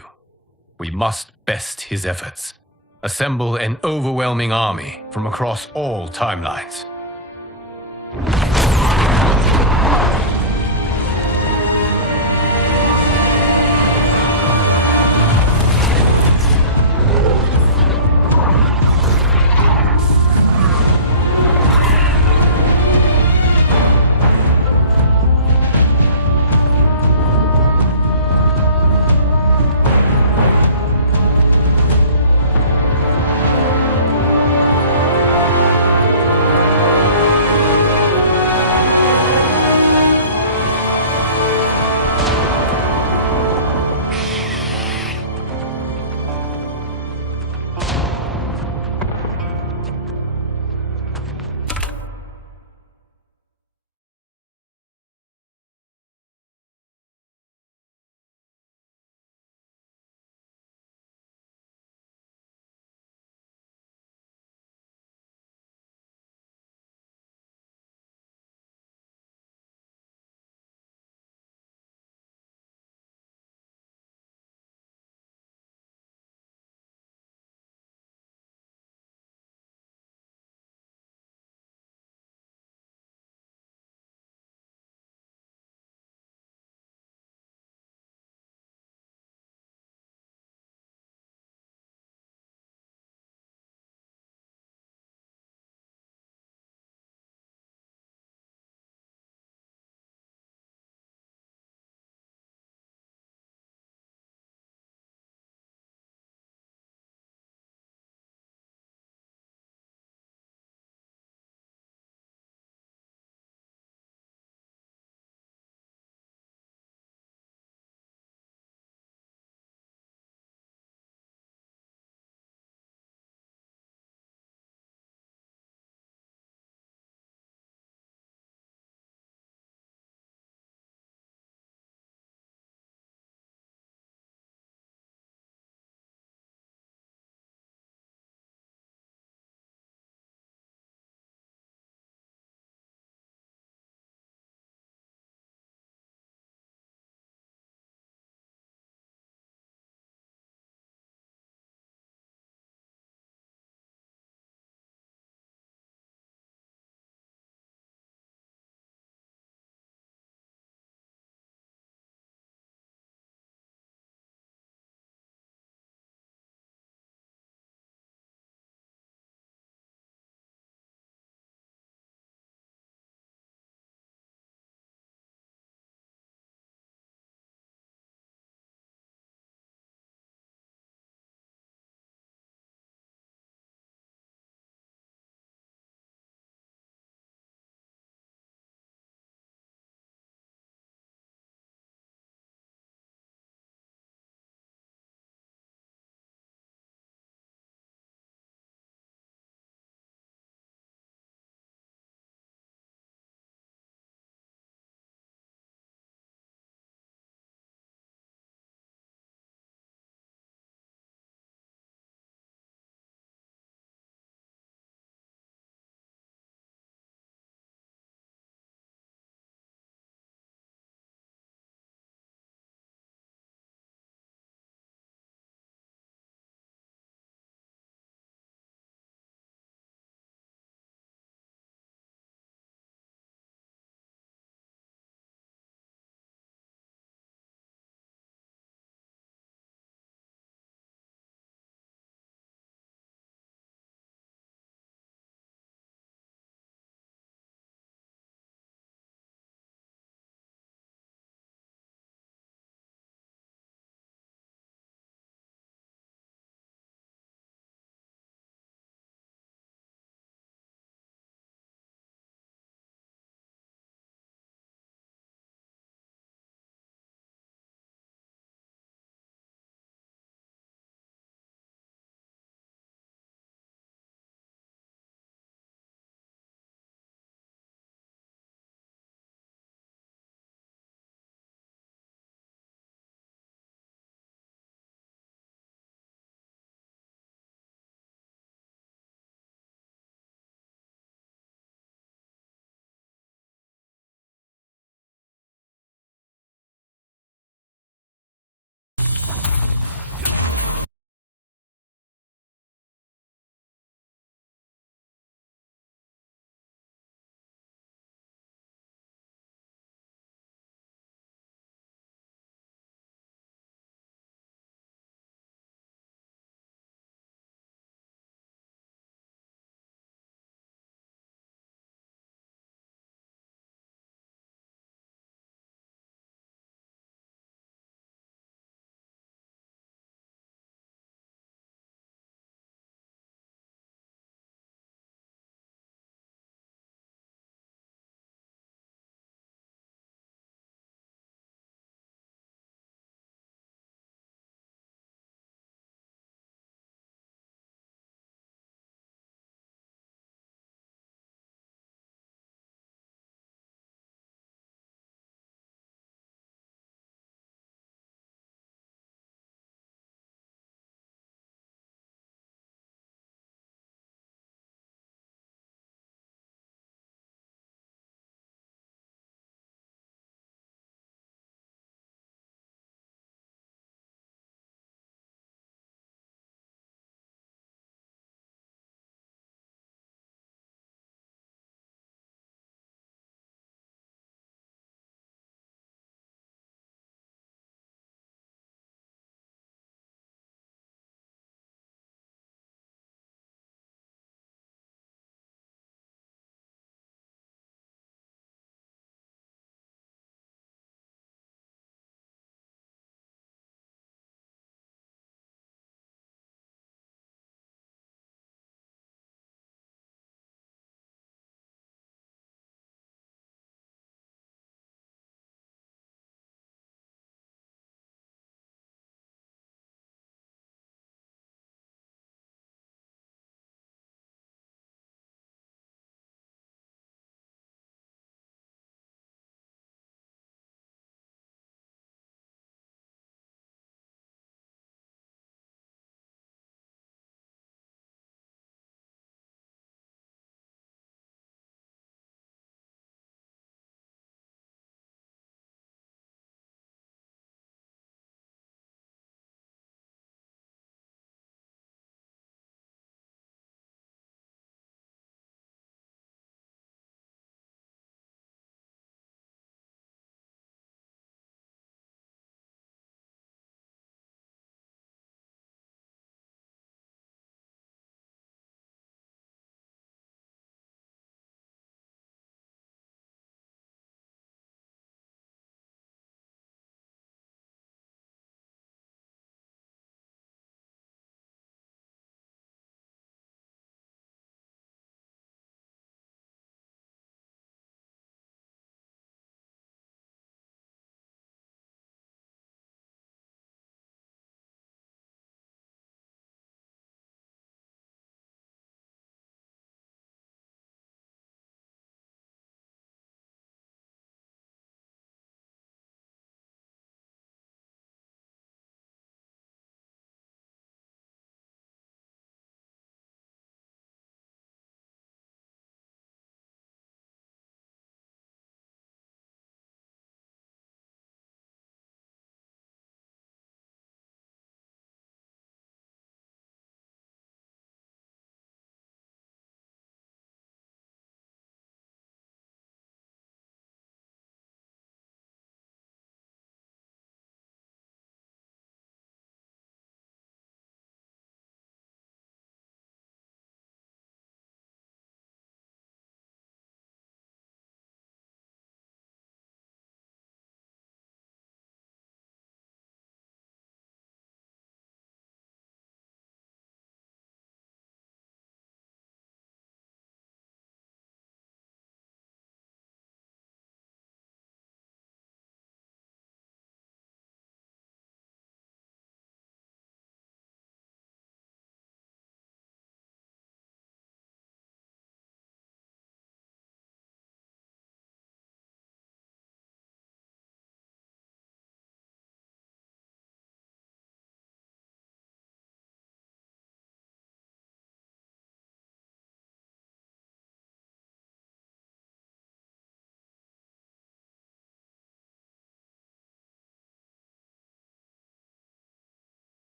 We must best his efforts. Assemble an overwhelming army from across all timelines.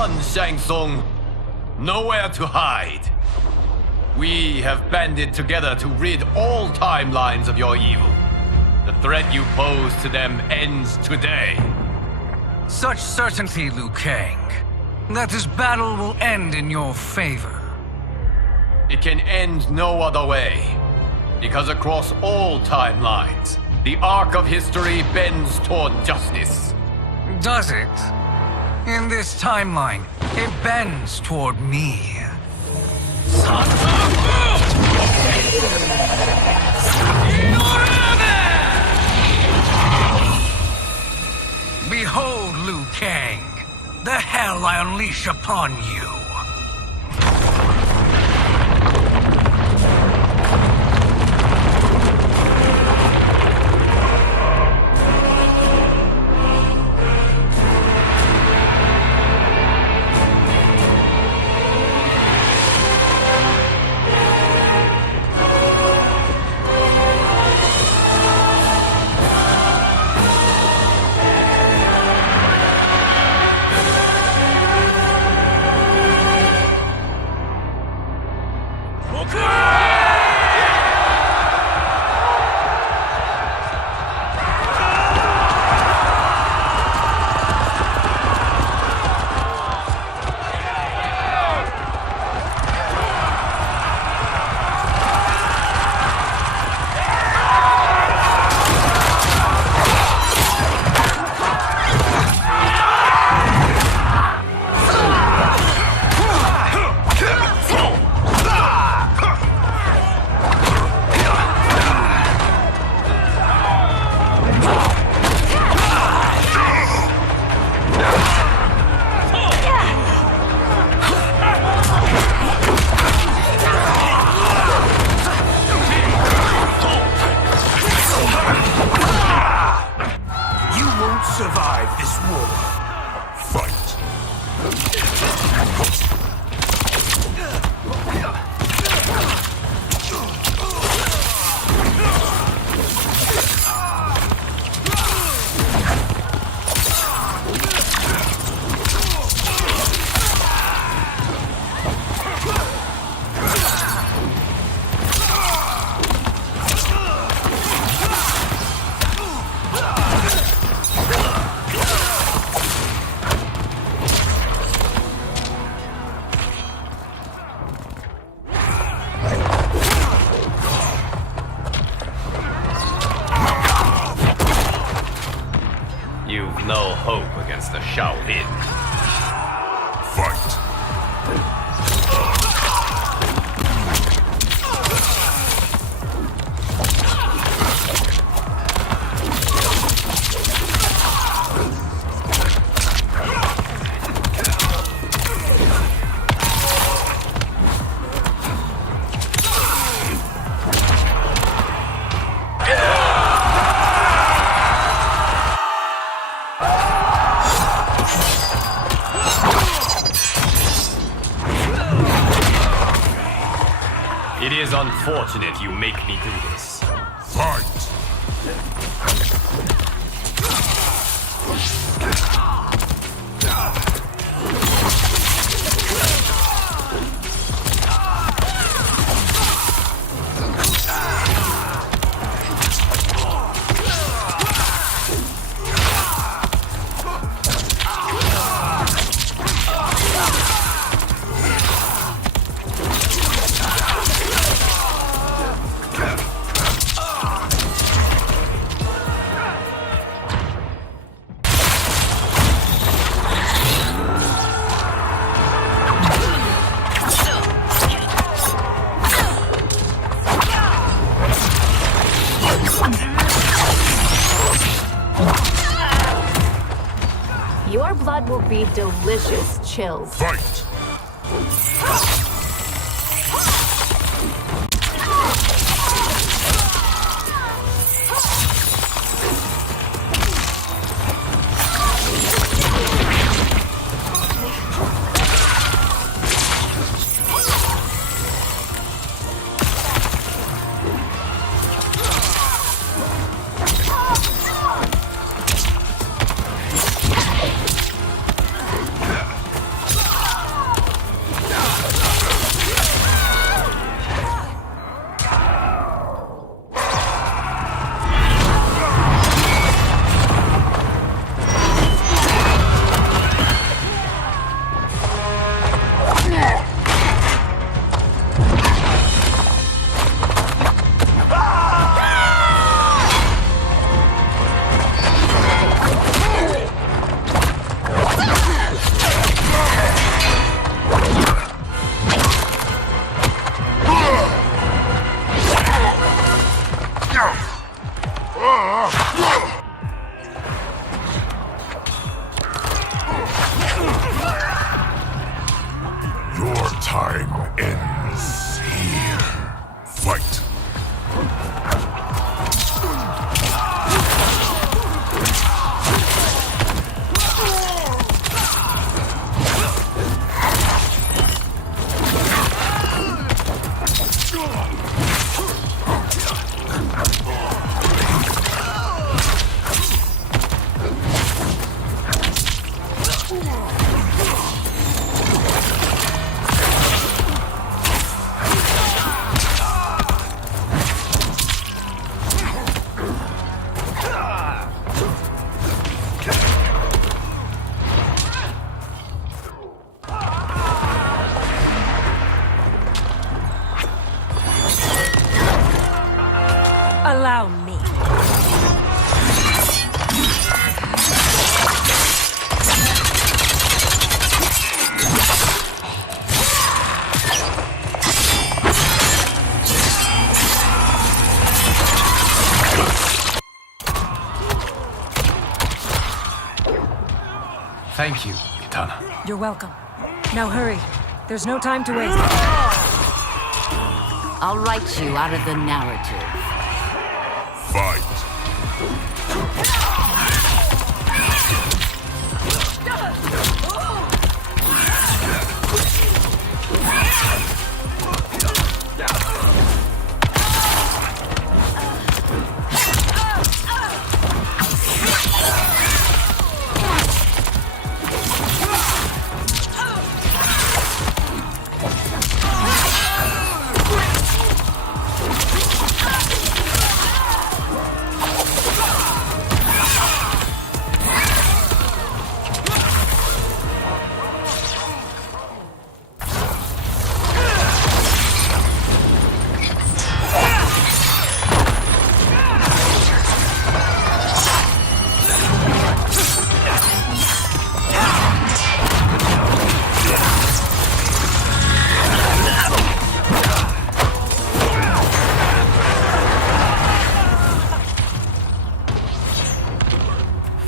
done, Shang Tsung. Nowhere to hide. We have banded together to rid all timelines of your evil. The threat you pose to them ends today. Such certainty, Liu Kang, that this battle will end in your favor. It can end no other way, because across all timelines, the arc of history bends toward justice. Does it? In this timeline, it bends toward me. Behold, Liu Kang, the hell I unleash upon you. No hope against the Shaolin. Fight! It is unfortunate you make me do this. Fight! Your blood will be delicious chills. Fight! ends here. Fight. Allow me. Thank you, Kitana. You're welcome. Now hurry. There's no time to waste. I'll write you out of the narrative. Fight.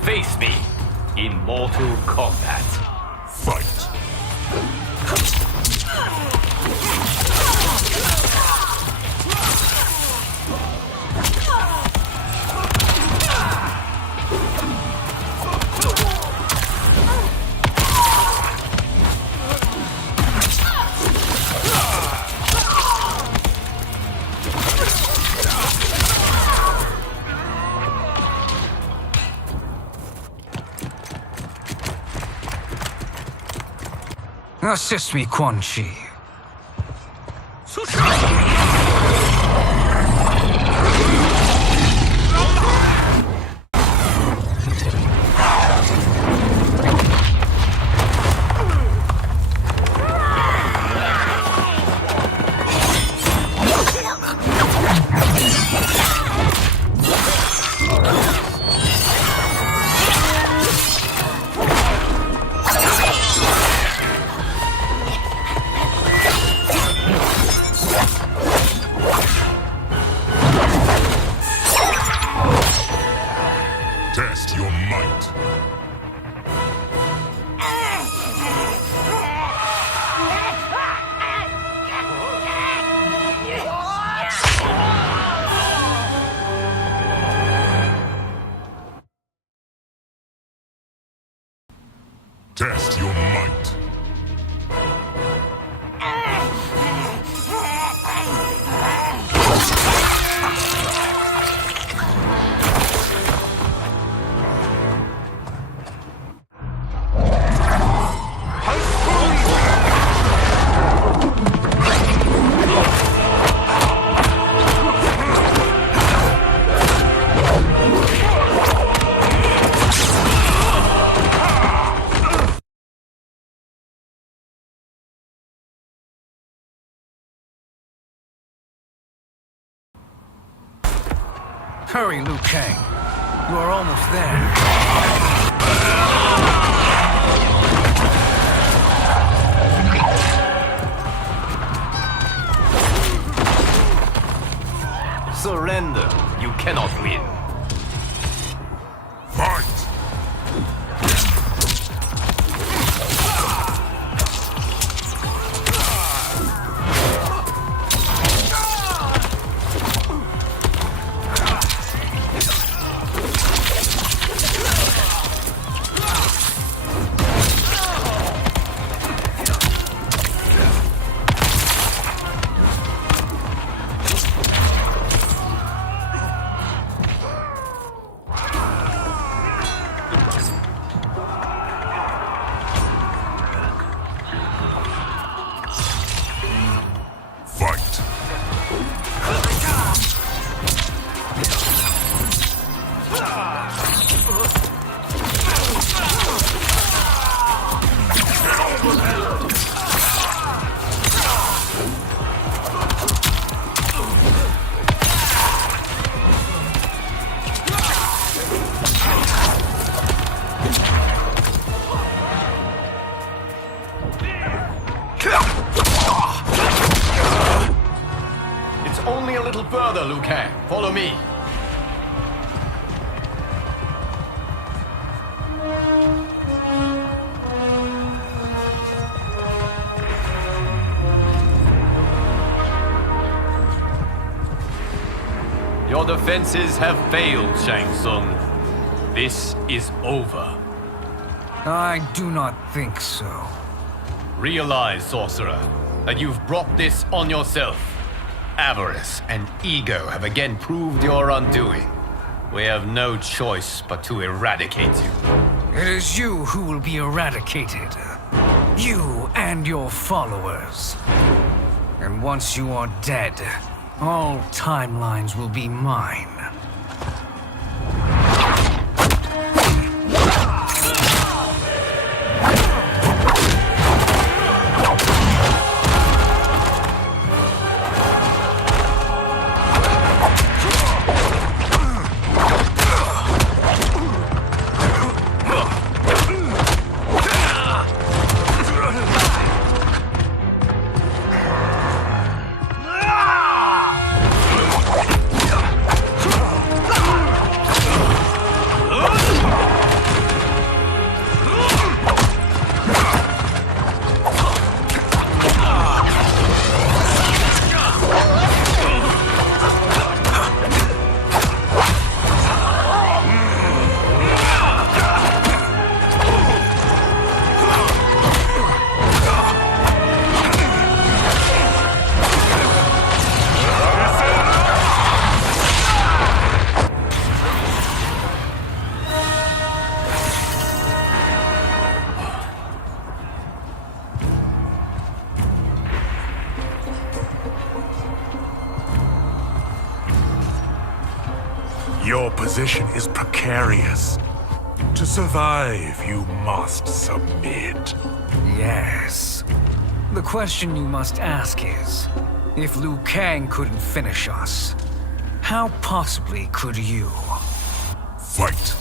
Face me in Mortal Kombat. Fight. Assist me, Quan Chi. Test your might. Test your might. Hurry, Liu Kang. You are almost there. Surrender. You cannot win. Fight! a little further, Liu Kang. Follow me. Your defenses have failed, Shang Tsung. This is over. I do not think so. Realize, sorcerer, that you've brought this on yourself. Avarice and ego have again proved your undoing. We have no choice but to eradicate you. It is you who will be eradicated. You and your followers. And once you are dead, all timelines will be mine. Your position is precarious. To survive, you must submit. Yes. The question you must ask is, if Liu Kang couldn't finish us, how possibly could you? Fight.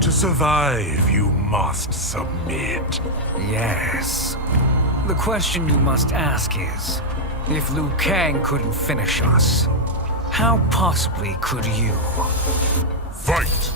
To survive, you must submit. Yes. The question you must ask is, if Liu Kang couldn't finish us, how possibly could you? Fight!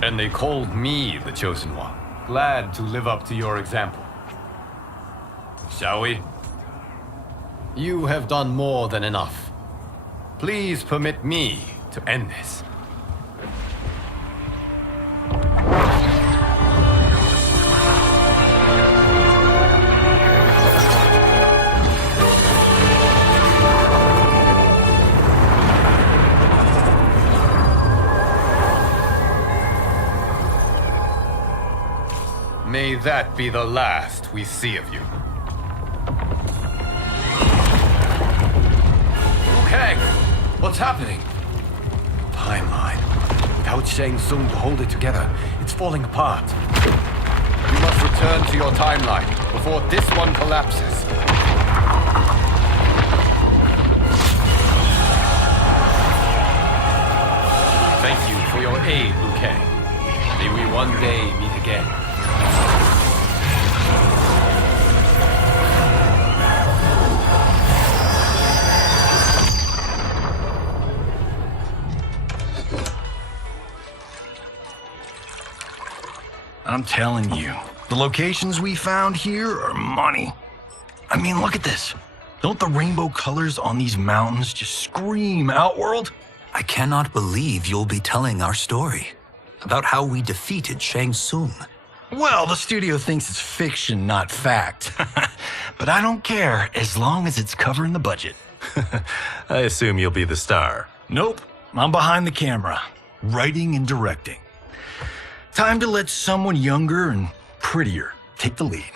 And they called me the Chosen One. Glad to live up to your example. Shall we? You have done more than enough. Please permit me to end this. May that be the last we see of you. Liu Kang! What's happening? Timeline. Without Shang Tsung to hold it together, it's falling apart. You must return to your timeline before this one collapses. Thank you for your aid, Liu Kang. May we one day meet again. I'm telling you, the locations we found here are money. I mean, look at this. Don't the rainbow colors on these mountains just scream Outworld? I cannot believe you'll be telling our story about how we defeated Shang Tsung. Well, the studio thinks it's fiction, not fact. But I don't care as long as it's covering the budget. I assume you'll be the star. Nope, I'm behind the camera, writing and directing. Time to let someone younger and prettier take the lead.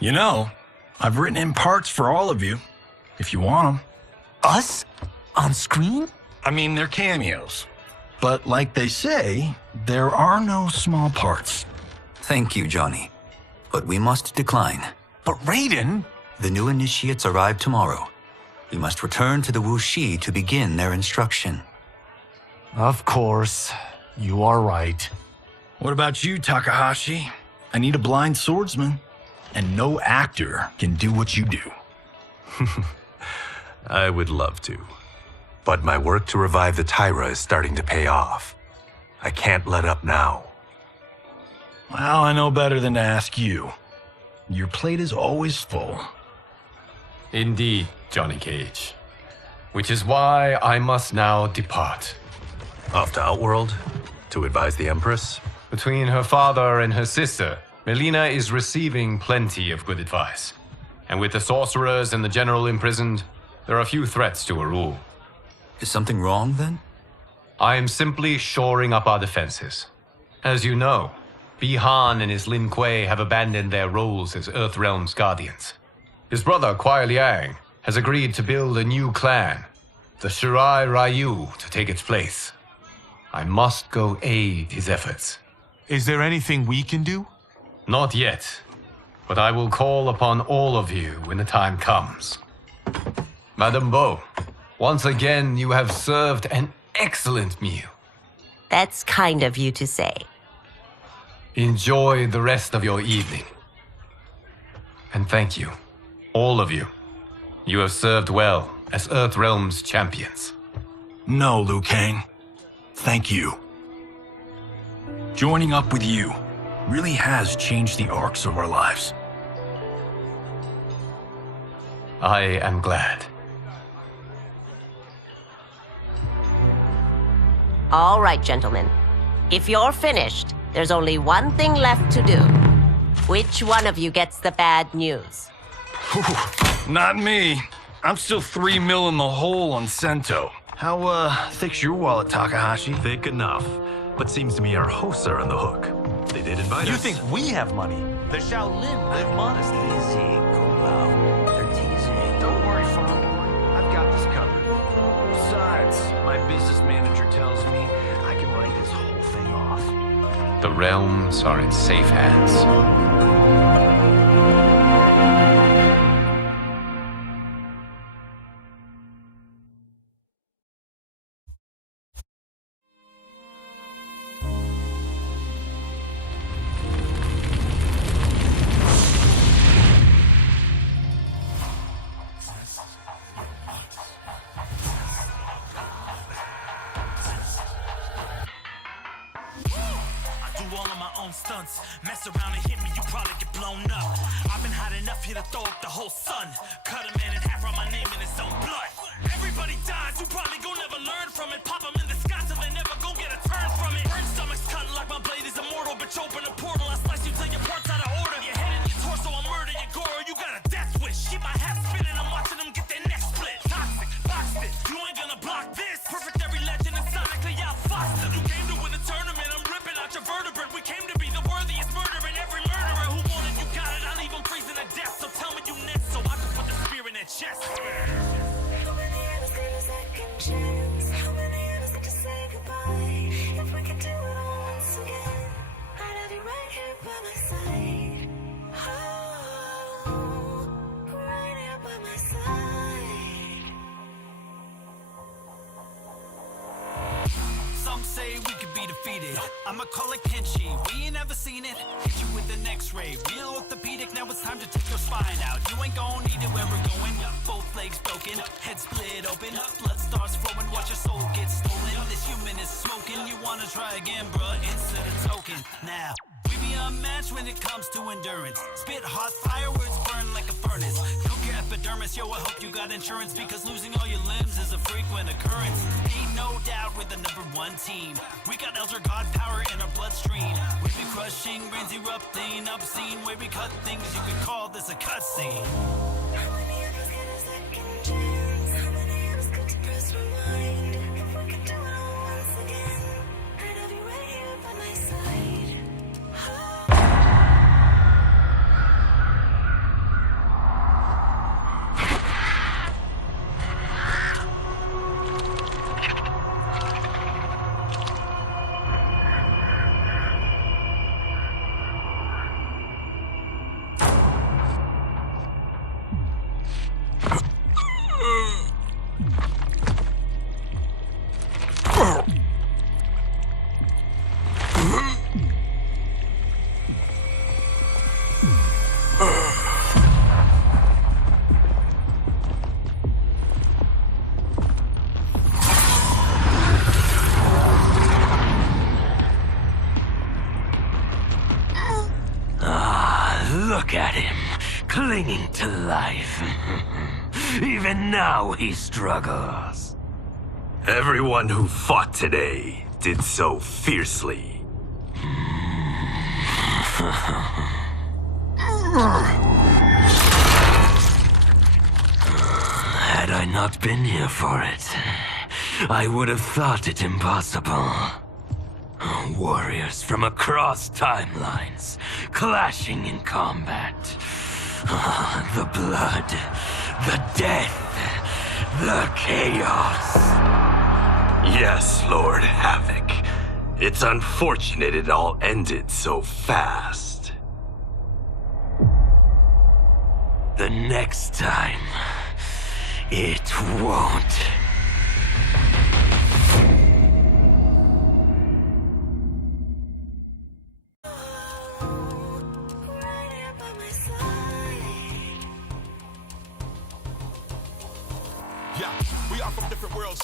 You know, I've written in parts for all of you, if you want them. Us? On screen? I mean, they're cameos. But like they say, there are no small parts. Thank you, Johnny. But we must decline. But Raiden? The new initiates arrive tomorrow. We must return to the Wuxi to begin their instruction. Of course. You are right. What about you, Takahashi? I need a blind swordsman, and no actor can do what you do. I would love to. But my work to revive the Tyra is starting to pay off. I can't let up now. Well, I know better than to ask you. Your plate is always full. Indeed, Johnny Cage. Which is why I must now depart. Off to Outworld? To advise the Empress? Between her father and her sister, Melina is receiving plenty of good advice. And with the sorcerers and the general imprisoned, there are few threats to her rule. Is something wrong, then? I am simply shoring up our defenses. As you know, Bi-Han and his Lin Kuei have abandoned their roles as Earthrealm's guardians. His brother, Kuai Liang, has agreed to build a new clan, the Shirai Ryu, to take its place. I must go aid his efforts. Is there anything we can do? Not yet, but I will call upon all of you when the time comes. Madame Bo, once again you have served an excellent meal. That's kind of you to say. Enjoy the rest of your evening. And thank you, all of you. You have served well as Earthrealm's champions. No, Liu Kang. Thank you. Joining up with you really has changed the arcs of our lives. I am glad. All right, gentlemen. If you're finished, there's only one thing left to do. Which one of you gets the bad news? Not me. I'm still 3 mil in the hole on Sento. How, thick's your wallet, Takahashi? Thick enough. But seems to me our hosts are on the hook. They did invite us. You think we have money? The Shaolin live modestly. Easy, Kung They're teasing. Don't worry, farm boy. I've got this covered. Besides, my business manager tells me I can write this whole thing off. The realms are in safe hands. Stunts. Mess around and hit me, you probably get blown up. I've been hot enough here to throw up the whole sun. Cut a man in half, write my name in his own blood. Everybody dies, you probably gon' never learn from it. Pop them in the sky so they never gon' get a turn from it. Burn stomachs cut like my blade is immortal. Bitch, open a portal, I slice you till your parts out of order. Your head in your torso, I murder your gore. You got a death wish. Keep my hat spinning, I'm watching them get their necks split. Toxic, boxed it, you ain't gonna block this. Perfect every legend and sonically outfoxed it. You came to win the tournament, I'm ripping out your vertebrae. We came to be the worthiest murderer, and every murderer who wanted you got it. I'll leave them freezing to death. So tell me you next, so I can put the spear in their chest. How many others did a second chance? How many others did you say say we could be defeated. I'ma call it Kenshi, we ain't ever seen it. Hit you with an x-ray, real orthopedic. Now it's time to take your spine out. You ain't gon' need it where we're going. Both legs broken, head split open. Blood starts flowing, watch your soul get stolen. This human is smoking, you wanna try again, bruh. Insert a token, now we be unmatched when it comes to endurance. Spit hot fireworks, burn like a furnace. Cook your epidermis, yo, I hope you got insurance, because losing all your limbs is a frequent occurrence. Ain't no doubt we're the #1 team. We got Elder God power in our bloodstream. We be crushing, brains erupting, obscene. Way we cut things, you could call this a cutscene. How many of us get a second chance? How many of us could press rewind? If we could do it all once again, I'd have you right here by my side. Look at him, clinging to life. Even now he struggles. Everyone who fought today did so fiercely. Had I not been here for it, I would have thought it impossible. Warriors from across timelines, clashing in combat. The blood, the death, the chaos. Yes, Lord Havoc. It's unfortunate it all ended so fast. The next time, it won't.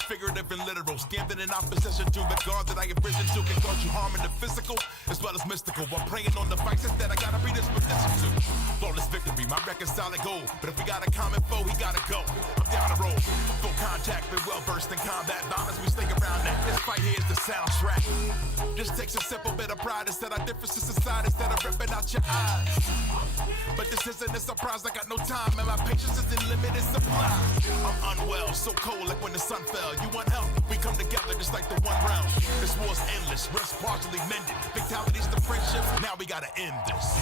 Figurative and literal, standing in opposition to the God that I have risen to, can cause you harm in the physical as well as mystical. I'm praying on the vices that I gotta be this position to. Flawless victory, my record's solid gold. But if we got a common foe, he gotta go. I'm down the road, full contact, been well versed in combat. Violence, we stick around that. This fight here is the soundtrack. Just takes a simple bit of pride instead of differences aside, instead of ripping out your eyes. But this isn't a surprise, I got no time, and my patience is in limited supply. I'm unwell, so cold like when the sun fell. You want help? We come together just like the one round. This war's endless, rest partially mended. Fatalities to friendships, now we gotta end this.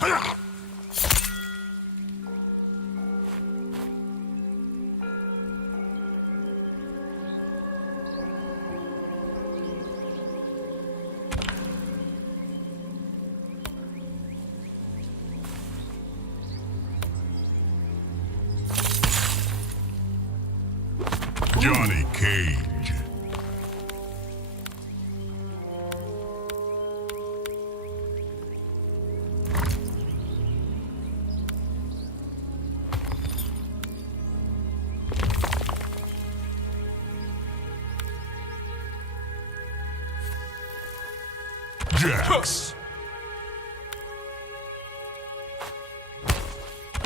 Baraka. Johnny Cage. Jax.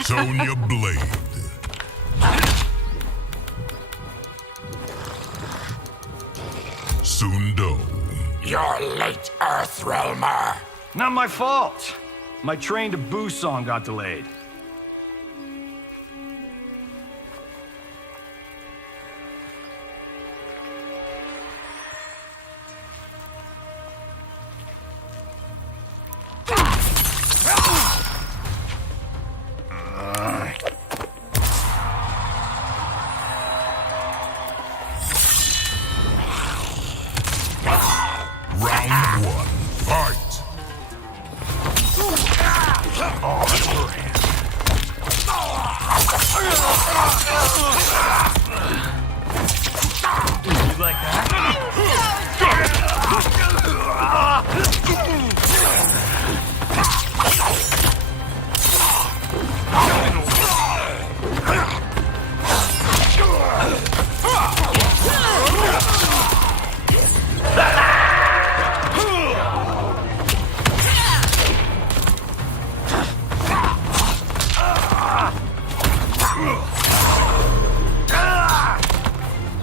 Sonya Blade. Sundo. You're late, Earthrealmer. Not my fault. My train to Busan got delayed. Round one, fight! You like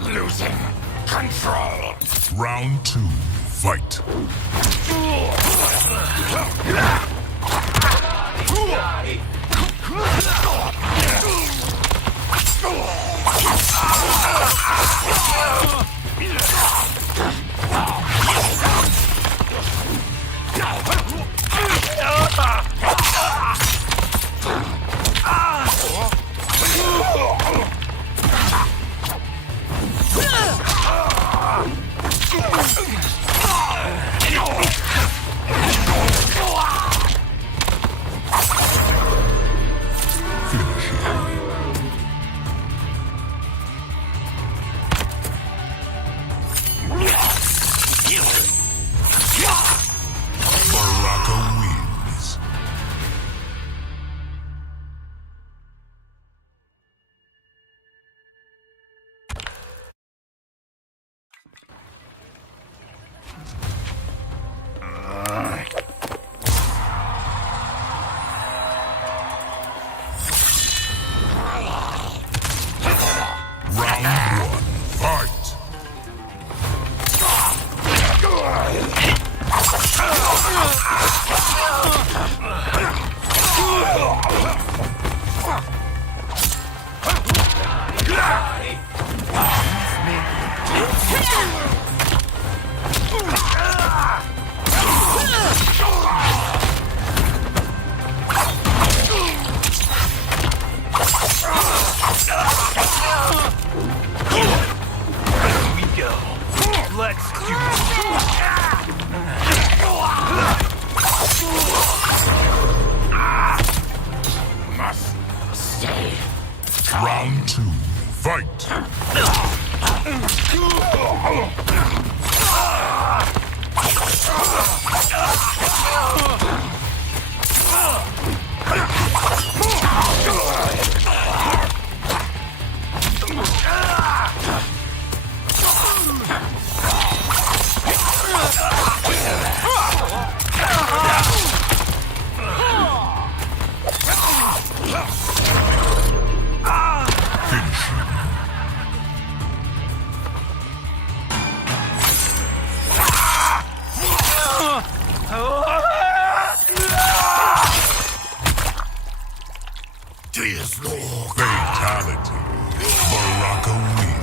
Losing control. Round two, fight! Baraka wins. Round one, fight! Here we go. Let's do Must stay. Round two, fight! Finish him. Fatality. Baraka wins.